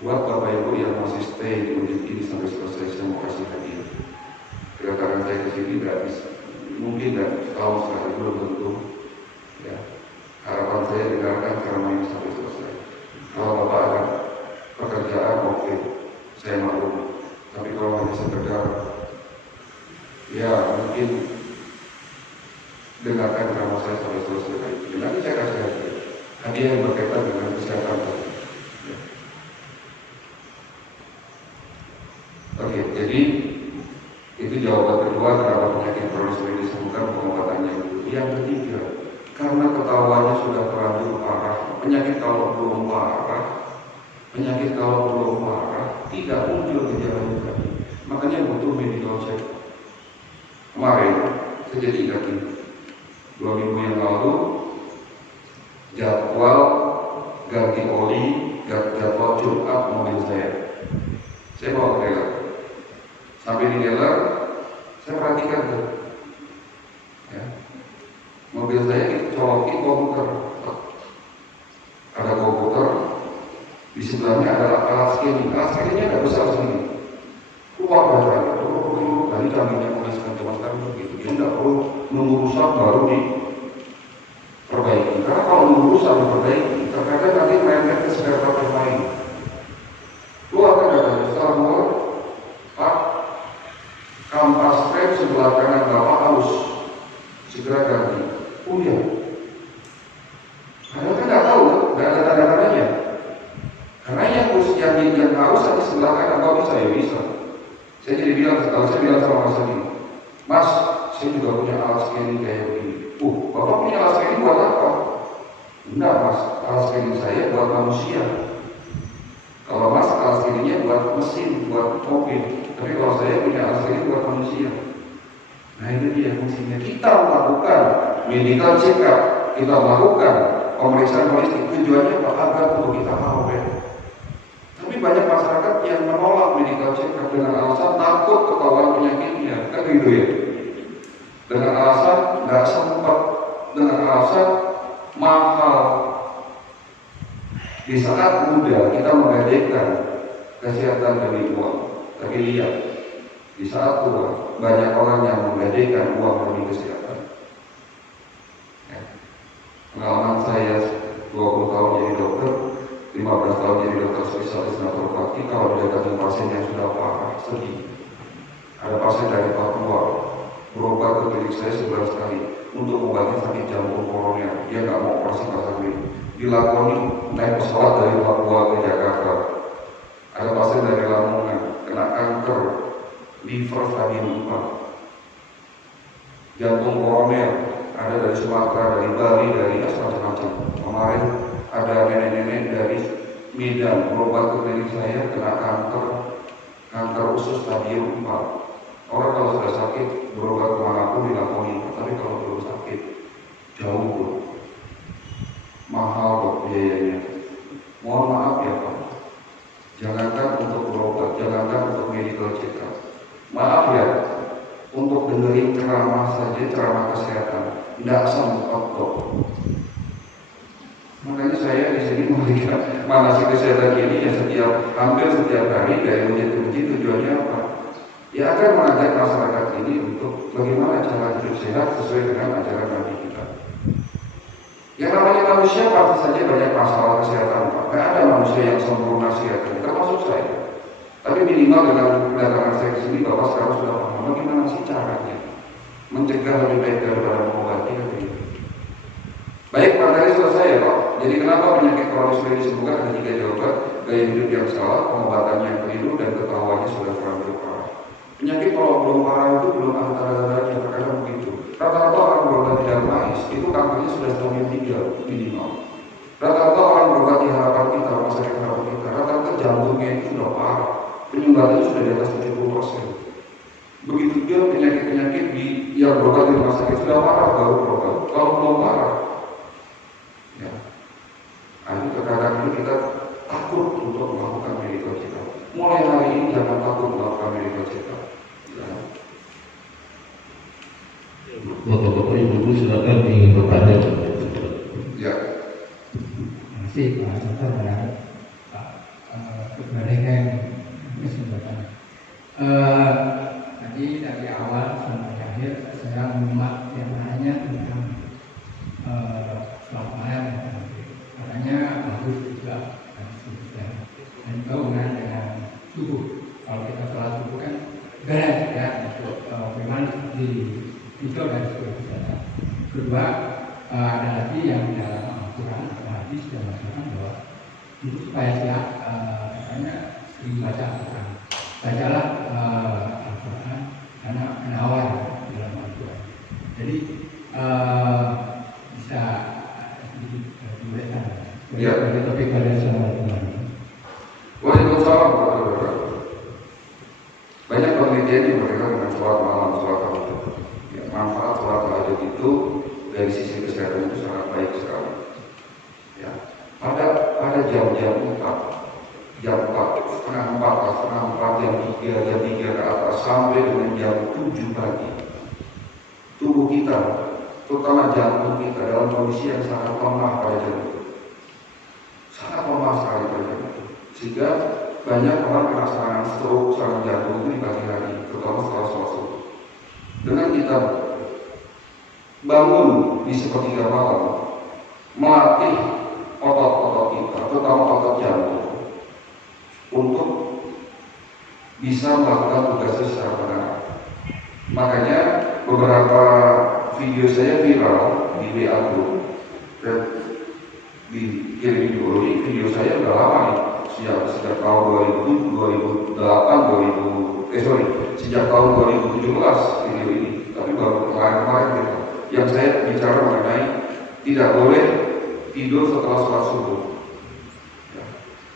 Buat Bapak Ibu yang masih stay di unit ini sampai selesai, saya mau kasih hadiah. Kedatangan saya ke sini nggak bisa, mungkin nggak tahu sekali belum tentu. Ya, harapan saya dengarkan karena ini sampai selesai. Kalau Bapak ada pekerjaan, oke, saya maklum. Tapi kalau hanya sekedar ya mungkin dengarkan ceramah saya sampai selesai. Nanti saya kasih hadiah yang berkaitan dengan kesehatan tadi. Ya. Oke, jadi itu jawaban kedua kenapa penyakit kronis ini disembuhkan pengobatannya dulu. Yang ketiga, karena ketahuannya sudah terlanjur parah. Penyakit kalau belum parah tidak muncul gejalanya tadi. Makanya butuh medical check. Kemarin saya jadi ingat 2 minggu yang lalu jadwal ganti oli, jadwal tune up mobil saya. Saya bawa ke dealer. Sampai di dealer, saya perhatikan tuh, ya, mobil saya dicolokin komputer. Ada komputer, di sebelahnya ada alat scanning. Alat scanningnya nggak besar segini. Keluar darahnya, dari kambingnya polisikan cuma sekarang begitu. Dia nggak perlu nunggu rusak baru diperbaiki. Karena kalau nunggu rusak diperbaiki, terkadang nanti merembet ke spare part yang lain. Keluar darahnya, setelah keluar, Pak, kampas rem sebelah kanan Bapak halus, segera ganti. Oh iya. Padahal kan nggak tahu, nggak ada tanda-tandanya. Karena yang harus di sebelah kanan, apa bisa? Ya bisa. Saya jadi bilang, kalau saya bilang sama Mas ini, Mas, saya juga punya alat scanning kayak begini. Bapak punya alat scanning buat apa? Enggak Mas, alat scanning saya buat manusia. Kalau Mas alat scanningnya buat mesin, buat mobil. Tapi kalau saya punya alat scanning buat manusia. Nah itu dia fungsinya. Kita melakukan medical check up, kita melakukan pemeriksaan holistik, tujuannya apa? Agar tubuh kita awet. Tapi banyak masyarakat yang menolak medical check up dengan alasan takut ketahuan penyakitnya, kan gitu ya. Dengan alasan nggak sempat, dengan alasan mahal. Di saat muda kita menggadaikan kesehatan demi uang, tapi lihat di saat tua banyak orang yang menggadaikan uang demi kesehatan. Ya. Pengalaman saya 20 tahun jadi dokter, 15 tahun jadi dokter spesialis naturopati. Kalau didatangi pasien yang sudah parah, sedih. Ada pasien dari Papua berobat ke klinik saya 11 kali untuk mengobati sakit jantung koroner. Dia nggak mau operasi pasang ini. Dilakoni naik pesawat dari Papua ke Jakarta. Ada pasien dari Lamongan kena kanker liver stadium 4, jantung koroner. Ada dari Sumatera, dari Bali, dari macam-macam. Kemarin ada nenek-nenek dari Medan berobat ke klinik saya kena kanker usus stadium 4. Orang kalau sudah sakit berobat kemanapun dilakoni, tapi kalau belum sakit jauh bro, mahal kok biayanya. Mohon maaf ya Pak, jangankan untuk berobat, jangankan untuk medical check up. Maaf ya, untuk dengerin ceramah saja, ceramah kesehatan, tidak sempat kok. Makanya saya di sini memberikan manasik kesehatan ini ya hampir setiap hari dari masjid ke masjid. Tujuannya apa? Ya akan mengajak masyarakat ini untuk bagaimana cara hidup sehat sesuai dengan ajaran Nabi kita. Yang namanya manusia pasti saja banyak masalah kesehatan, Pak. Nggak ada manusia yang sempurna kesehatan, termasuk saya. Tapi minimal dengan kedatangan saya ke sini, Bapak sekarang sudah paham bagaimana sih caranya mencegah lebih baik daripada mengobati kan begitu. Baik, materi selesai ya Pak. Jadi kenapa penyakit kronis ini disembuhkan ada 3 jawaban: gaya hidup yang salah, pengobatan yang keliru, dan ketahuannya sudah terlanjur parah. Penyakit kalau belum parah itu belum ada tanda-tandanya, terkadang begitu. Rata-rata orang berobat di mais itu kankernya sudah stadium 3 minimal. Rata-rata orang berobat di harapan kita, rumah sakit harapan kita, rata-rata jantungnya itu sudah parah, penyumbatannya sudah di atas 70%. Begitu juga penyakit-penyakit yang berobat di rumah sakit sudah parah baru berobat. Kalau belum parah, ya, terkadang itu kita takut untuk melakukan medical check-up. Mulai hari ini jangan takut melakukan medical check-up. Ya. Bapak-bapak, ibu-ibu silakan ingin bertanya. Ya. Terima kasih Pak Dokter dan Pak Keberadaan kesempatan. Tadi dari awal sampai akhir saya menyimak yang lainnya tentang selamat katanya bagus juga dan hubungan dengan subuh. Kalau kita sholat subuh kan berat ya untuk memang di itu dan sebagainya. Kedua, ada lagi yang dalam Al-Quran atau hadis yang mengatakan bahwa itu supaya siap katanya sering baca Al-Quran. Bacalah Al-Quran karena penawar dalam Al-Quran. Jadi bisa diuraikan. Ya. Topik pada Assalamualaikum. Waalaikumsalam. Banyak penelitian yang berkaitan dengan sholat malam, sholat tahajud. Ya, manfaat sholat tahajud itu dari sisi kesehatan itu sangat baik sekali. Ya, pada jam-jam 4, setengah 4, jam 3 ke atas sampai dengan jam 7 pagi, tubuh kita, terutama jantung kita dalam kondisi yang sangat lemah pada jam itu, sangat lemah sekali pada jam itu, sehingga banyak orang kena serangan stroke, serangan jantung itu di pagi hari, terutama setelah sholat subuh. Dengan kita bangun di sepertiga malam, melatih otot-otot kita, terutama otot jantung, untuk bisa melakukan tugasnya secara benar. Makanya beberapa video saya viral di WA group dan dikirim di biologi. Video saya udah lama nih, sejak tahun 2017 video ini, tapi baru kemarin gitu. Yang saya bicara mengenai tidak boleh tidur setelah sholat subuh. Ya.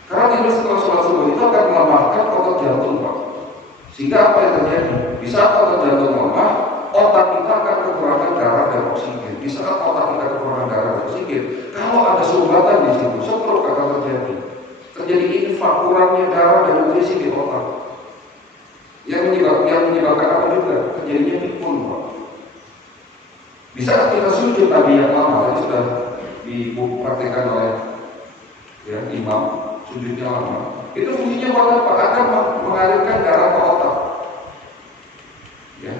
Karena tidur setelah sholat subuh itu akan melemahkan otot jantung, Pak. Sehingga apa yang terjadi? Di saat otot jantung lemah, otak kita akan kekurangan darah dan oksigen. Di saat otak kita kekurangan darah dan oksigen, kalau ada sumbatan di situ, stroke akan terjadi. Terjadi infak, kurangnya darah dan nutrisi di otak. Yang menyebabkan apa juga? Terjadinya pikun, Pak. Di saat kita sujud tadi yang lama, tadi sudah dipraktikkan oleh ya, imam, sujudnya lama. Itu fungsinya buat apa? Akan mengalirkan darah ke otak. Ya.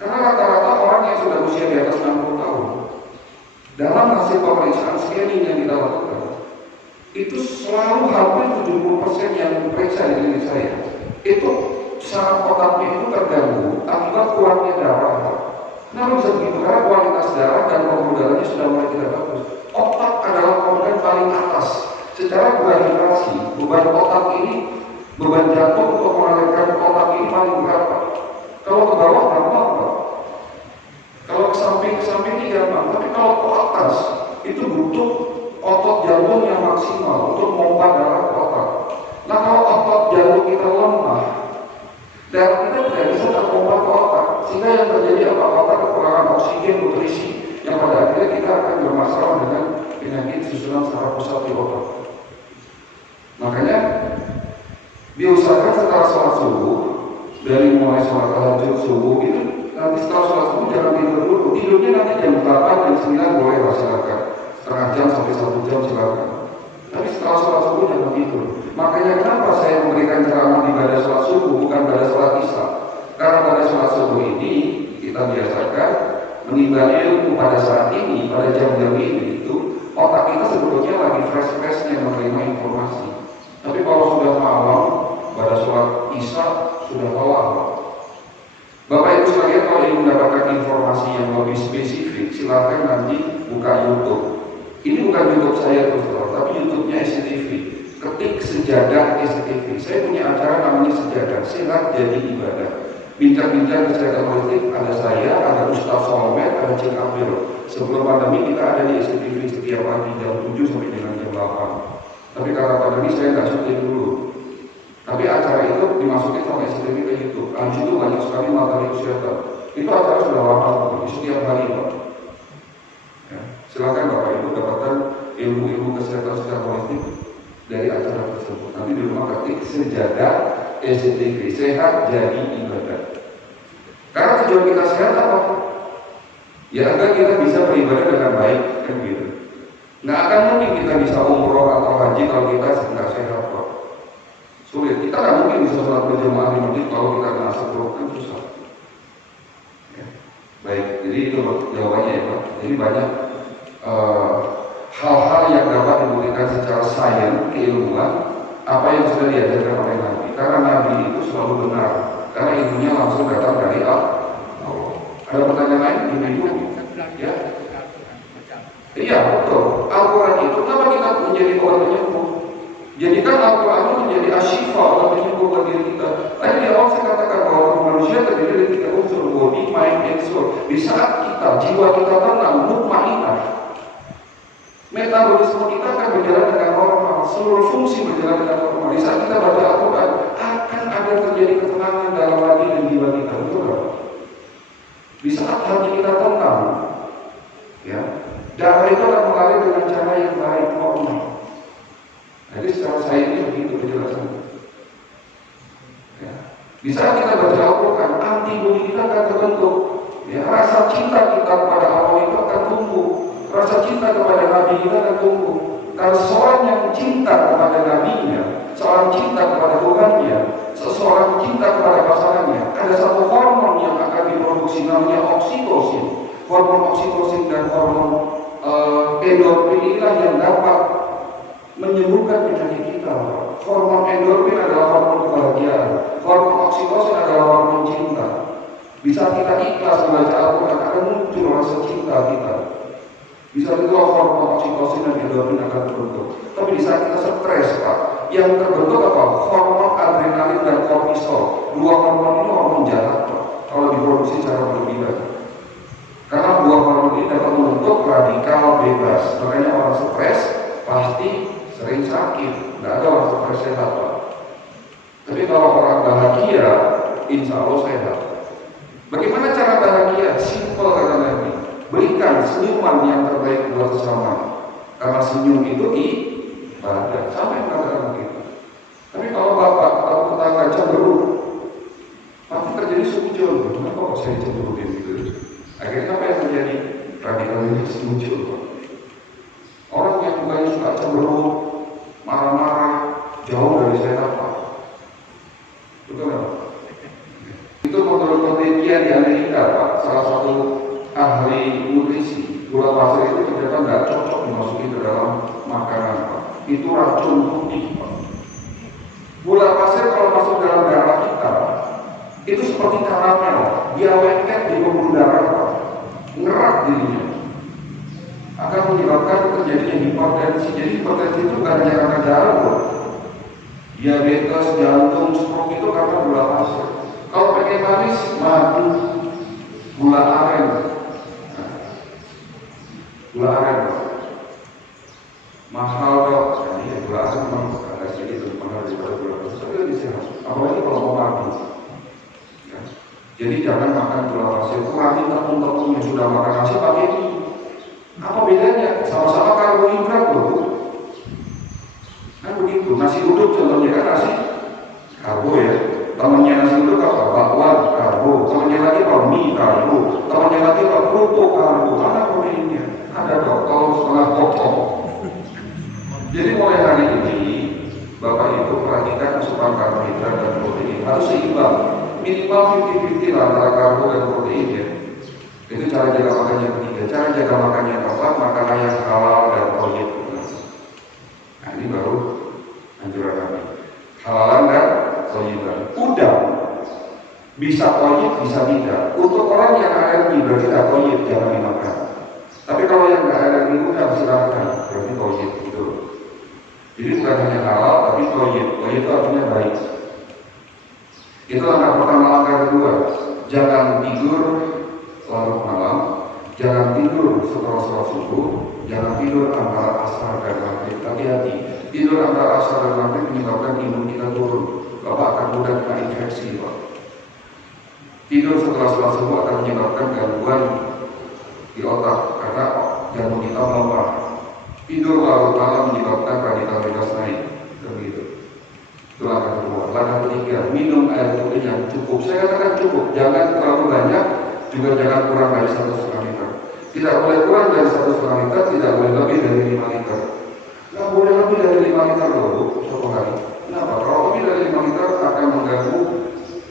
Karena rata-rata orang yang sudah usia di atas 60 tahun, dalam hasil pemeriksaan scanning yang kita lakukan, itu selalu hampir 70% yang diperiksa di klinik saya, itu saraf otaknya itu terganggu akibat kurangnya darah. Kenapa bisa begitu? Karena kualitas darah dan pembuluh darahnya sudah mulai tidak bagus. Otak adalah organ paling atas. Secara gravitasi, beban otak ini, beban jantung untuk mengalirkan otak ini paling berat. Kalau ke bawah gampang, Pak. Kalau ke samping ini gampang. Tapi kalau ke atas, itu butuh otot jantung yang maksimal untuk memompa darah ke otak. Nah, kalau otot jantung kita lemah, darah kita tidak bisa terpompa ke otak, sehingga yang terjadi apa? Otak kekurangan oksigen, nutrisi, yang pada akhirnya kita akan bermasalah dengan penyakit susunan saraf pusat di otak. Makanya diusahakan setelah sholat subuh, dari mulai sholat tahajud subuh itu, nanti setelah sholat subuh jangan tidur dulu. Tidurnya nanti jam 8, jam 9 boleh lah, silakan. Setengah jam sampai 1 jam silakan. Tapi setelah sholat subuh jangan tidur. Makanya kenapa saya memberikan ceramah di pada sholat subuh, bukan pada sholat isya? Karena pada sholat subuh ini kita biasakan menimba ilmu pada saat ini, pada jam-jam ini itu otak kita sebetulnya lagi fresh-freshnya menerima informasi. Tapi kalau sudah malam, pada sholat isya sudah lelah. Bapak Ibu sekalian, kalau ingin mendapatkan informasi yang lebih spesifik, silakan nanti buka YouTube. Ini bukan YouTube saya terus terang, tapi YouTube-nya SCTV. Ketik Sejadah SCTV. Saya punya acara namanya Sejadah, Sehat Jadi Ibadah. Bincang-bincang kesehatan politik, ada saya, ada Ustaz Solmed, ada Cik Abdul. Sebelum pandemi kita ada di SCTV setiap pagi jam 7 sampai dengan jam 8. Tapi karena pandemi saya nggak syuting dulu. Tapi acara itu dimasukin sama SCTV ke YouTube. Di situ banyak sekali materi kesehatan. Itu acara sudah lama, setiap hari Pak. Ya, silakan Bapak Ibu dapatkan ilmu-ilmu kesehatan secara politik dari acara tersebut. Nanti di rumah ketik Sejadah SCTV, Sehat Jadi Ibadah. Karena tujuan kita sehat apa? Ya agar kita bisa beribadah dengan baik, kan gitu. Nggak akan mungkin kita bisa umroh atau haji kalau kita nggak sehat Pak. Sulit. Kita nggak mungkin bisa sholat berjamaah di masjid kalau kita nggak stroke, kan susah. Ya. Baik, jadi itu jawabannya ya Pak. Jadi banyak hal-hal yang dapat dibuktikan secara sains, keilmuan, apa yang sudah diajarkan oleh Nabi. Karena Nabi itu selalu benar, karena ilmunya langsung datang dari Allah. Ada pertanyaan lain? Ibu? Ya? Iya betul. Al-Quran itu kenapa kita menjadi obat penyembuh? Jadikan Al-Quran itu menjadi asyifa, obat penyembuh bagi diri kita. Tadi di awal saya katakan bahwa manusia terdiri dari 3 unsur, body, mind, and soul. Di saat kita, jiwa kita tenang, mutmainah, metabolisme kita akan berjalan dengan normal, seluruh fungsi berjalan dengan normal. Di saat kita baca Al-Quran, akan ada terjadi ketenangan dalam hati dan jiwa kita. Betul. Di saat hati kita tenang, ya, darah itu akan mengalir dengan cara yang baik, normal. Jadi secara sainsnya begitu penjelasannya. Ya. Di saat kita baca Al-Quran, antibodi kita akan terbentuk. Ya, rasa cinta kita kepada Allah itu akan tumbuh. Rasa cinta kepada Nabi kita akan tumbuh. Karena seorang yang cinta kepada Nabi-Nya, seorang cinta kepada Tuhannya, seseorang cinta kepada pasangannya, ada satu hormon yang akan diproduksi namanya oksitosin. Hormon oksitosin dan hormon endorfin inilah yang dapat menyembuhkan penyakit kita. Hormon endorfin adalah hormon kebahagiaan, hormon oksitosin adalah hormon cinta. Bisa kita ikhlas membaca Al-Quran, akan muncul rasa cinta kita. Bisa itu hormon oksitosin dan endorfin akan terbentuk. Tapi di saat kita stres Pak, yang terbentuk apa? Hormon adrenalin dan kortisol. 2 hormon ini hormon jahat Pak, kalau diproduksi secara berlebihan. Karena 2 hormon ini dapat membentuk radikal bebas. Makanya orang stres pasti sering sakit. Nggak ada orang stres sehat Pak. Tapi kalau orang bahagia, insya Allah sehat. Bagaimana cara bahagia? Simple kata Nabi. Berikan senyuman yang terbaik buat sesama. Karena senyum itu ibadah. Sama yang katakan kita. Tapi kalau bapak atau tetangga cemberut, pasti terjadi sujud. Kenapa kok saya cemberutin gitu? Akhirnya apa yang terjadi? Radikalitas muncul. Orang yang bukannya suka cemberut, marah-marah, jauh dari sehat Pak. Betul nggak? Itu menurut penelitian di Amerika Pak, salah satu ahli nutrisi, gula pasir itu ternyata nggak cocok dimasukin ke dalam makanan Pak. Itu racun putih Pak. Gula pasir kalau masuk dalam darah kita, itu seperti karamel, dia lengket di pembuluh darah Pak, ngerat dirinya, akan menyebabkan terjadinya hipertensi. Jadi hipertensi itu bukan hanya karena darah Pak. Diabetes, jantung, stroke itu karena gula pasir. Kalau pakai manis, madu, gula aren. Gula aren mahal dok. Jadi gula aren memang agak sedikit lebih mahal daripada gula pasir, tapi lebih sehat. Apalagi kalau mau madu. Ya. Jadi jangan makan gula pasir, kurangi tepung-tepung yang sudah makan nasi pakai ini. Apa bedanya? Sama-sama karbohidrat loh. Kan begitu. Nasi uduk contohnya kan nasi karbo ya. Temannya nasi uduk apa? Bakwan karbo. Temannya lagi apa? Mie karbo. Temannya lagi apa? Kerupuk karbo. Mana proteinnya? Ada dok. Kalau setengah potong. Jadi mulai hari ini Bapak Ibu perhatikan asupan karbohidrat dan protein harus seimbang. Minimal 50-50 antara karbo dan protein ya. Itu cara jaga makan yang ketiga. Cara jaga makan yang keempat puasa makanlah yang halal dan thayyib. Nah ini baru anjuran Nabi. Halalan dan thayyiban. Udang bisa thayyib, bisa tidak. Untuk orang yang alergi berarti tidak thayyib, jangan dimakan. Tapi kalau yang nggak alergi udang silakan, berarti thayyib gitu. Jadi bukan hanya halal tapi thayyib. Thayyib itu artinya baik. Itu langkah pertama. Langkah kedua, jangan tidur larut malam, jangan tidur setelah sholat subuh, jangan tidur antara asar dan maghrib. Hati-hati, tidur antara asar dan maghrib menyebabkan imun kita turun. Bapak akan mudah kena infeksi, Pak. Tidur setelah sholat subuh akan menyebabkan gangguan di otak karena jantung kita melemah. Tidur larut malam menyebabkan radikal bebas naik, begitu. Itu langkah kedua. Langkah ketiga, minum air putih yang cukup. Saya katakan cukup, jangan terlalu banyak, juga jangan kurang dari 1,5 liter. Tidak boleh kurang dari 1,5 liter, tidak boleh lebih dari 5 liter. Nggak boleh lebih dari 5 liter loh satu hari. Kenapa? Kalau lebih dari 5 liter akan mengganggu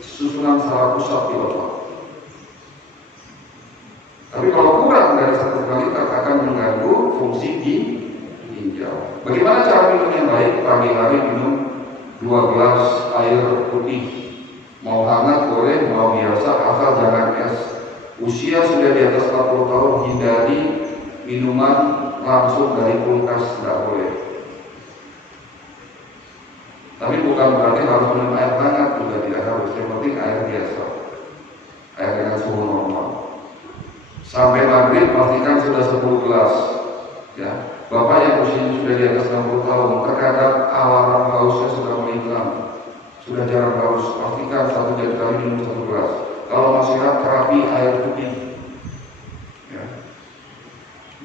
susunan saraf pusat di otak. Tapi kalau kurang dari 1,5 liter akan mengganggu fungsi di ginjal. Bagaimana cara minum yang baik? Pagi hari minum 2 gelas air putih. Mau hangat boleh, mau biasa, asal jangan es. Usia sudah di atas 40 tahun, hindari minuman langsung dari kulkas, tidak boleh. Tapi bukan berarti harus minum air hangat, juga tidak harus. Yang penting air biasa, air dengan suhu normal. Sampai maghrib pastikan sudah 10 gelas. Ya, bapak yang usianya sudah di atas 60 tahun, terkadang alarm hausnya sudah melintang, sudah jarang haus. Pastikan 1 jam sekali minum 1 gelas. Kalau masih terapi air putih. Ya.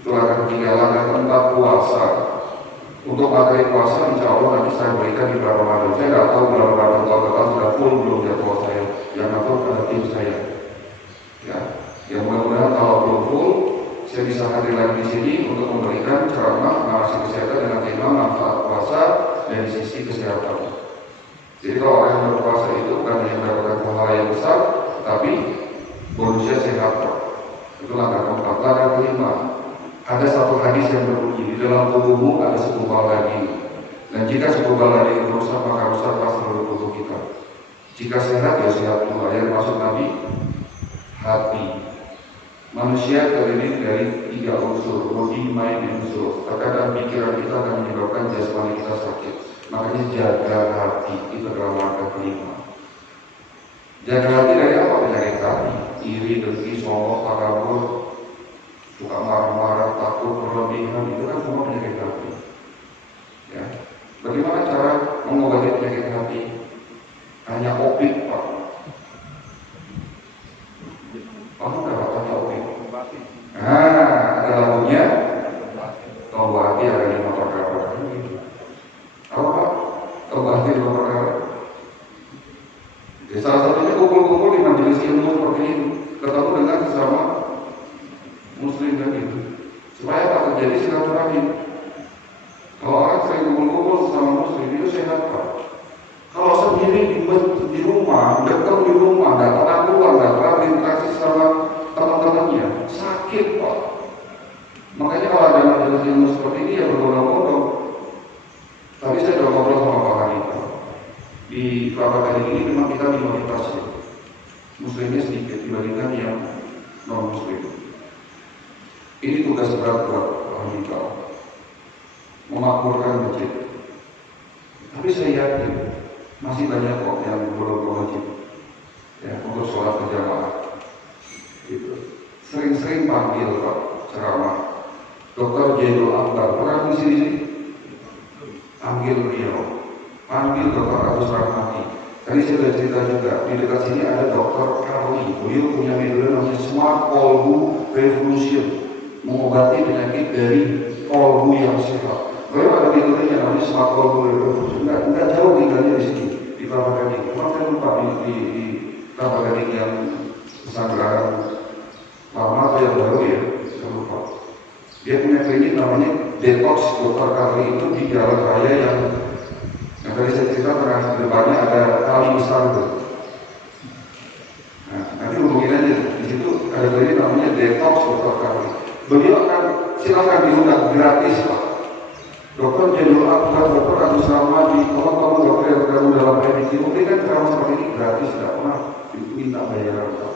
Itu langkah ketiga. Langkah keempat, puasa. Untuk materi puasa, insya Allah nanti saya berikan di bulan Ramadan. Saya nggak tahu bulan Ramadan tahun depan sudah full belum jadwal saya. Yang ngatur ada tim saya. Ya, yang mudah-mudahan kalau belum full, saya bisa hadir lagi di sini untuk memberikan ceramah narasi kesehatan dengan tema manfaat puasa dari sisi kesehatan. Jadi kalau orang yang berpuasa itu bukan hanya mendapatkan pahala yang besar, tapi bonusnya sehat. Itu langkah keempat. Langkah kelima, ada satu hadis yang berbunyi, di dalam tubuhmu ada segumpal daging, dan jika segumpal daging itu rusak, maka rusaklah seluruh tubuh kita. Jika sehat, ya sehat pula. Yang maksud Nabi, hati. Manusia terdiri dari 3 unsur, body, mind, and soul. Terkadang pikiran kita akan menyebabkan jasmani kita sakit. Makanya jaga hati, itu adalah langkah kelima. Jaga hati dari apa? Penyakit hati, iri, dengki, sombong, takabur, suka marah-marah, takut, berlebihan, itu kan semua penyakit hati. Ya. Bagaimana cara mengobati penyakit hati? Hanya opik, Pak. Kamu nggak hanya opik? Ada lagunya. Obati ada 5 perkara. Apa? Obati 5 perkara. Ya, salah satunya kumpul-kumpul di majelis ilmu seperti ini, ketemu dengan sesama muslim dan itu, supaya apa terjadi silaturahmi. Kalau orang sering kumpul-kumpul sesama muslim itu sehat, Pak. Kalau sendiri di rumah, dekat di rumah, nggak pernah keluar, nggak pernah berinteraksi sama teman-temannya, sakit, Pak. Makanya kalau ada majelis ilmu seperti ini ya berbondong-bondong. Tapi saya sudah ngobrol sama Pak Hanifah. Di Kelapa Gading ini memang kita minoritas ya. Muslimnya sedikit dibandingkan yang non muslim. Ini tugas berat buat Pak Hanifah, memakmurkan masjid. Tapi saya yakin masih banyak kok yang belum ke masjid ya, untuk sholat berjamaah. Gitu. Sering-sering panggil Pak ceramah. Dr. Jaidul Akbar pernah di sini, panggil beliau. Panggil Dr. Agus Rahmati. Tadi saya sudah cerita juga, di dekat sini ada Dr. Karli. Beliau punya metode namanya Smart Kolbu Revolution, mengobati penyakit dari kolbu yang sehat. Beliau ada metodenya namanya Smart Kolbu Revolution. Enggak jauh tinggalnya di sini, di Kelapa Gading. Cuma saya lupa di Kelapa Gading yang pesantren lama atau yang baru ya, saya lupa. Dia punya klinik namanya Detox Dr. Karli, itu di jalan raya yang tadi saya cerita tengah depannya ada kali besar itu. Nah, nanti hubungin aja di situ ada klinik namanya Detox Dr. Karli. Beliau akan silakan diundang gratis Pak. Dokter Jenderal Abdullah, Dokter Agus Ramadi, teman-teman dokter yang tergabung dalam PMIT, memberikan ceramah seperti ini gratis, tidak pernah minta bayaran Pak.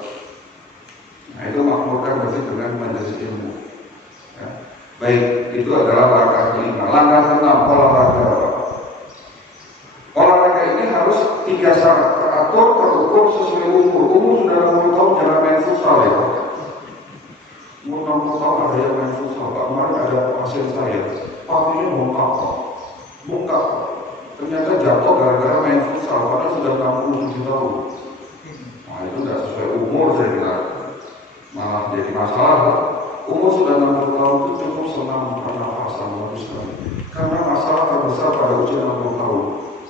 Nah itu makmurkan masjid dengan majelis ilmu. Ya. Baik, itu adalah langkah kelima. Langkah keenam, olahraga. Olahraga ini harus 3 syarat, teratur, terukur, sesuai umur. Umur sudah 60 tahun jangan main futsal ya. Umur 60 tahun ada yang main futsal. Kemarin ada pasien saya, papinya bengkak. Ternyata jatuh gara-gara main futsal, padahal sudah 67 tahun. Nah itu tidak sesuai umur saya bilang. Malah jadi masalah. Umur sudah 60 tahun itu cukup senam pernafasan bagus sekali. Karena masalah terbesar pada usia 60 tahun,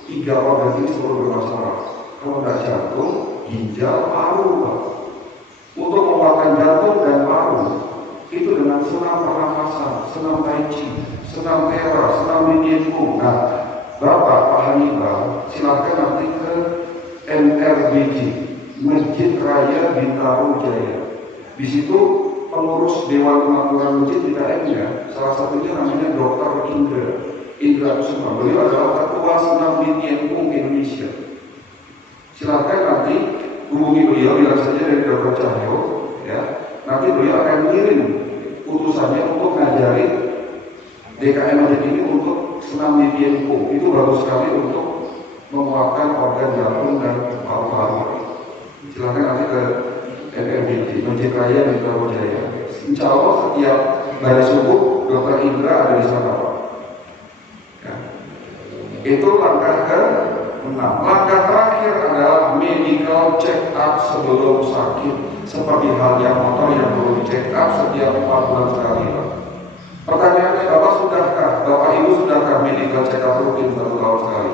3 organ ini selalu bermasalah. Kalau tidak jantung, ginjal, paru. Untuk menguatkan jantung dan paru itu dengan senam pernafasan, senam tai chi, senam tera, senam Linienku. Nah, Bapak Pak Hannibal silahkan nanti ke MRBJ, Masjid Raya Bintaro Jaya. Di situ pengurus Dewan Kemakmuran Masjid tidak ada, salah satunya namanya Dr. Indra Kusuma. Beliau adalah ketua senam Linienku Indonesia. Silahkan nanti hubungi beliau, bilang saja dari Dr. Cahyo, ya. Nanti beliau akan mengirim utusannya untuk ngajarin DKM Masjid ini untuk senam Linienku. Itu bagus sekali untuk menguatkan organ jantung dan paru-paru. Silahkan nanti ke MRBJ, Masjid Raya Bintaro Jaya. Insya Allah setiap hari subuh Dr. Indra ada di sana Pak. Ya. Itu langkah ke-6. Langkah terakhir adalah medical check up sebelum sakit. Seperti halnya motor yang perlu di check up setiap 4 bulan sekali Pak. Pertanyaannya, Bapak Ibu sudahkah medical check up rutin 1 tahun sekali?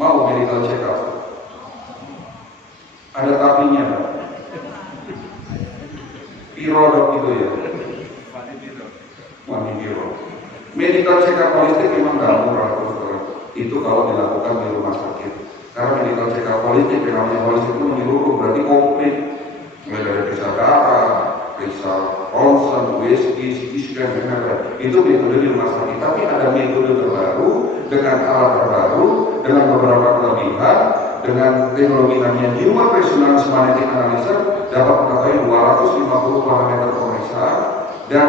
Mau medical check up? Ada tapinya Pak. Piro dok itu ya. Wani piro. Medical check up holistik memang nggak murah terus. Itu kalau dilakukan di rumah sakit. Karena medical check up holistik, yang namanya holistik itu menyeluruh, berarti komplit. Mulai dari periksa darah, periksa ronsen, USG, CT scan, dan lain-lain. Itu metode di rumah sakit. Tapi ada metode terbaru dengan alat terbaru, dengan beberapa kelebihan. Dengan teknologi namanya Human Resonance Magnetic Analyzer dapat mengetahui 250 parameter pemeriksaan dan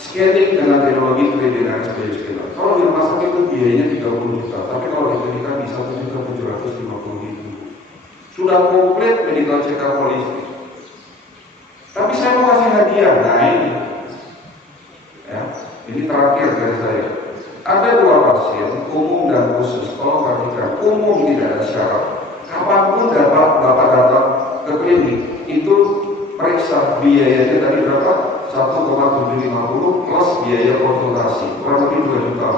scanning dengan teknologi 3D dan sebagainya. Kalau di rumah sakit itu biayanya 30 juta, tapi kalau di klinik bisa 1.750.000. Sudah komplit medical check up holistik. Tapi saya mau kasih hadiah, nah ini, ya, ini terakhir dari saya. Ada 2 pasien, umum dan khusus. Kalau perhatikan, umum tidak ada syarat. Kapanpun dapat Bapak datang ke klinik, itu periksa biayanya tadi berapa? 1,750 plus biaya konsultasi, kurang lebih 2 juta.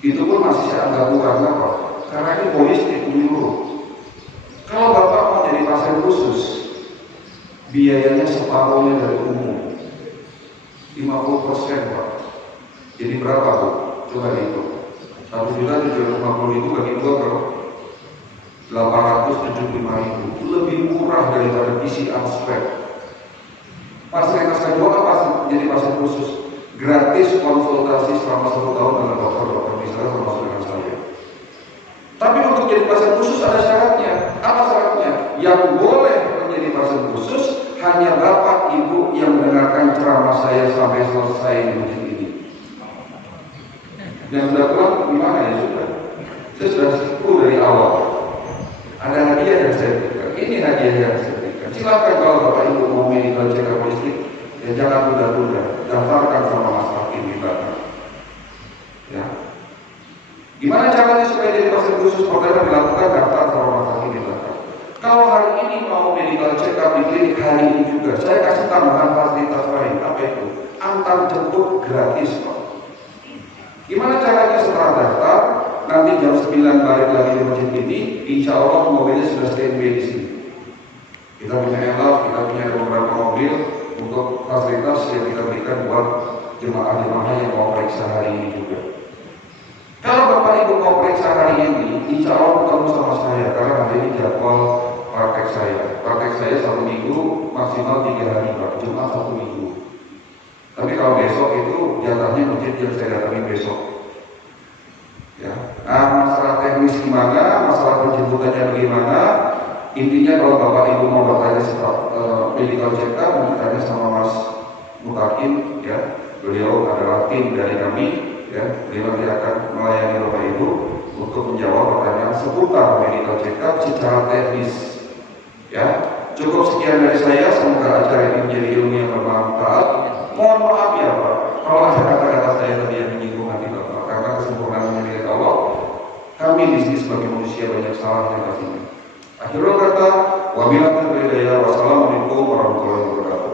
Itu pun masih saya anggap murah, kenapa? Karena ini holistik menyeluruh. Kalau Bapak mau jadi pasien khusus, biayanya separuhnya dari umum, 50% Pak. Jadi berapa Bu? Coba dihitung. 1.750.000 bagi 2 berapa? 875.000. Itu lebih murah daripada PCR swab. Fasilitas kedua apa jadi pasien khusus? Gratis konsultasi selama 1 tahun dengan dokter misalnya termasuk dengan saya. Tapi untuk jadi pasien khusus ada syaratnya. Apa syaratnya? Yang boleh menjadi pasien khusus hanya Bapak Ibu yang mendengarkan ceramah saya sampai selesai di masjid ini. Yang sudah pulang gimana ya sudah. Saya sudah sepuluh dari awal. Ada hadiah yang saya berikan. Ini hadiah yang saya berikan. Silakan kalau Bapak Ibu mau medical check up holistik, ya jangan tunda-tunda. Daftarkan sama Mas Hakim di belakang. Ya. Gimana caranya supaya jadi pasien khusus? Pertama dilakukan daftar sama Mas Hakim di belakang. Kalau hari ini mau medical check up di klinik hari ini juga, saya kasih tambahan fasilitas lain. Apa itu? Antar jemput gratis Pak. Gimana caranya setelah daftar? Nanti jam 9 balik lagi di masjid ini, insya Allah mobilnya sudah standby di sini. Kita punya elaf, kita punya beberapa mobil untuk fasilitas yang kita berikan buat jemaah-jemaah yang mau periksa hari ini juga. Kalau Bapak Ibu mau periksa hari ini, insya Allah ketemu sama saya karena hari ini jadwal praktek saya. Praktek saya 1 minggu maksimal 3 hari Pak. Jumat Sabtu Minggu. Tapi kalau besok itu jatahnya masjid yang saya datangi besok. Ya, masalah teknis gimana, masalah penjemputannya bagaimana, intinya kalau Bapak Ibu mau bertanya medical check up, bertanya sama Mas Mutakin, ya, beliau adalah tim dari kami, ya, beliau nanti akan melayani Bapak Ibu untuk menjawab pertanyaan seputar medical check up secara teknis. Ya, cukup sekian dari saya, semoga acara ini menjadi ilmu yang bermanfaat. Mohon maaf ya Pak, kalau ada kata-kata saya tadi yang menyinggung hati Bapak, karena kesempurnaan milik Allah. Kami di sini sebagai manusia banyak salahnya pastinya. Akhirul kata, wabillahi taufiq, wassalamualaikum warahmatullahi wabarakatuh.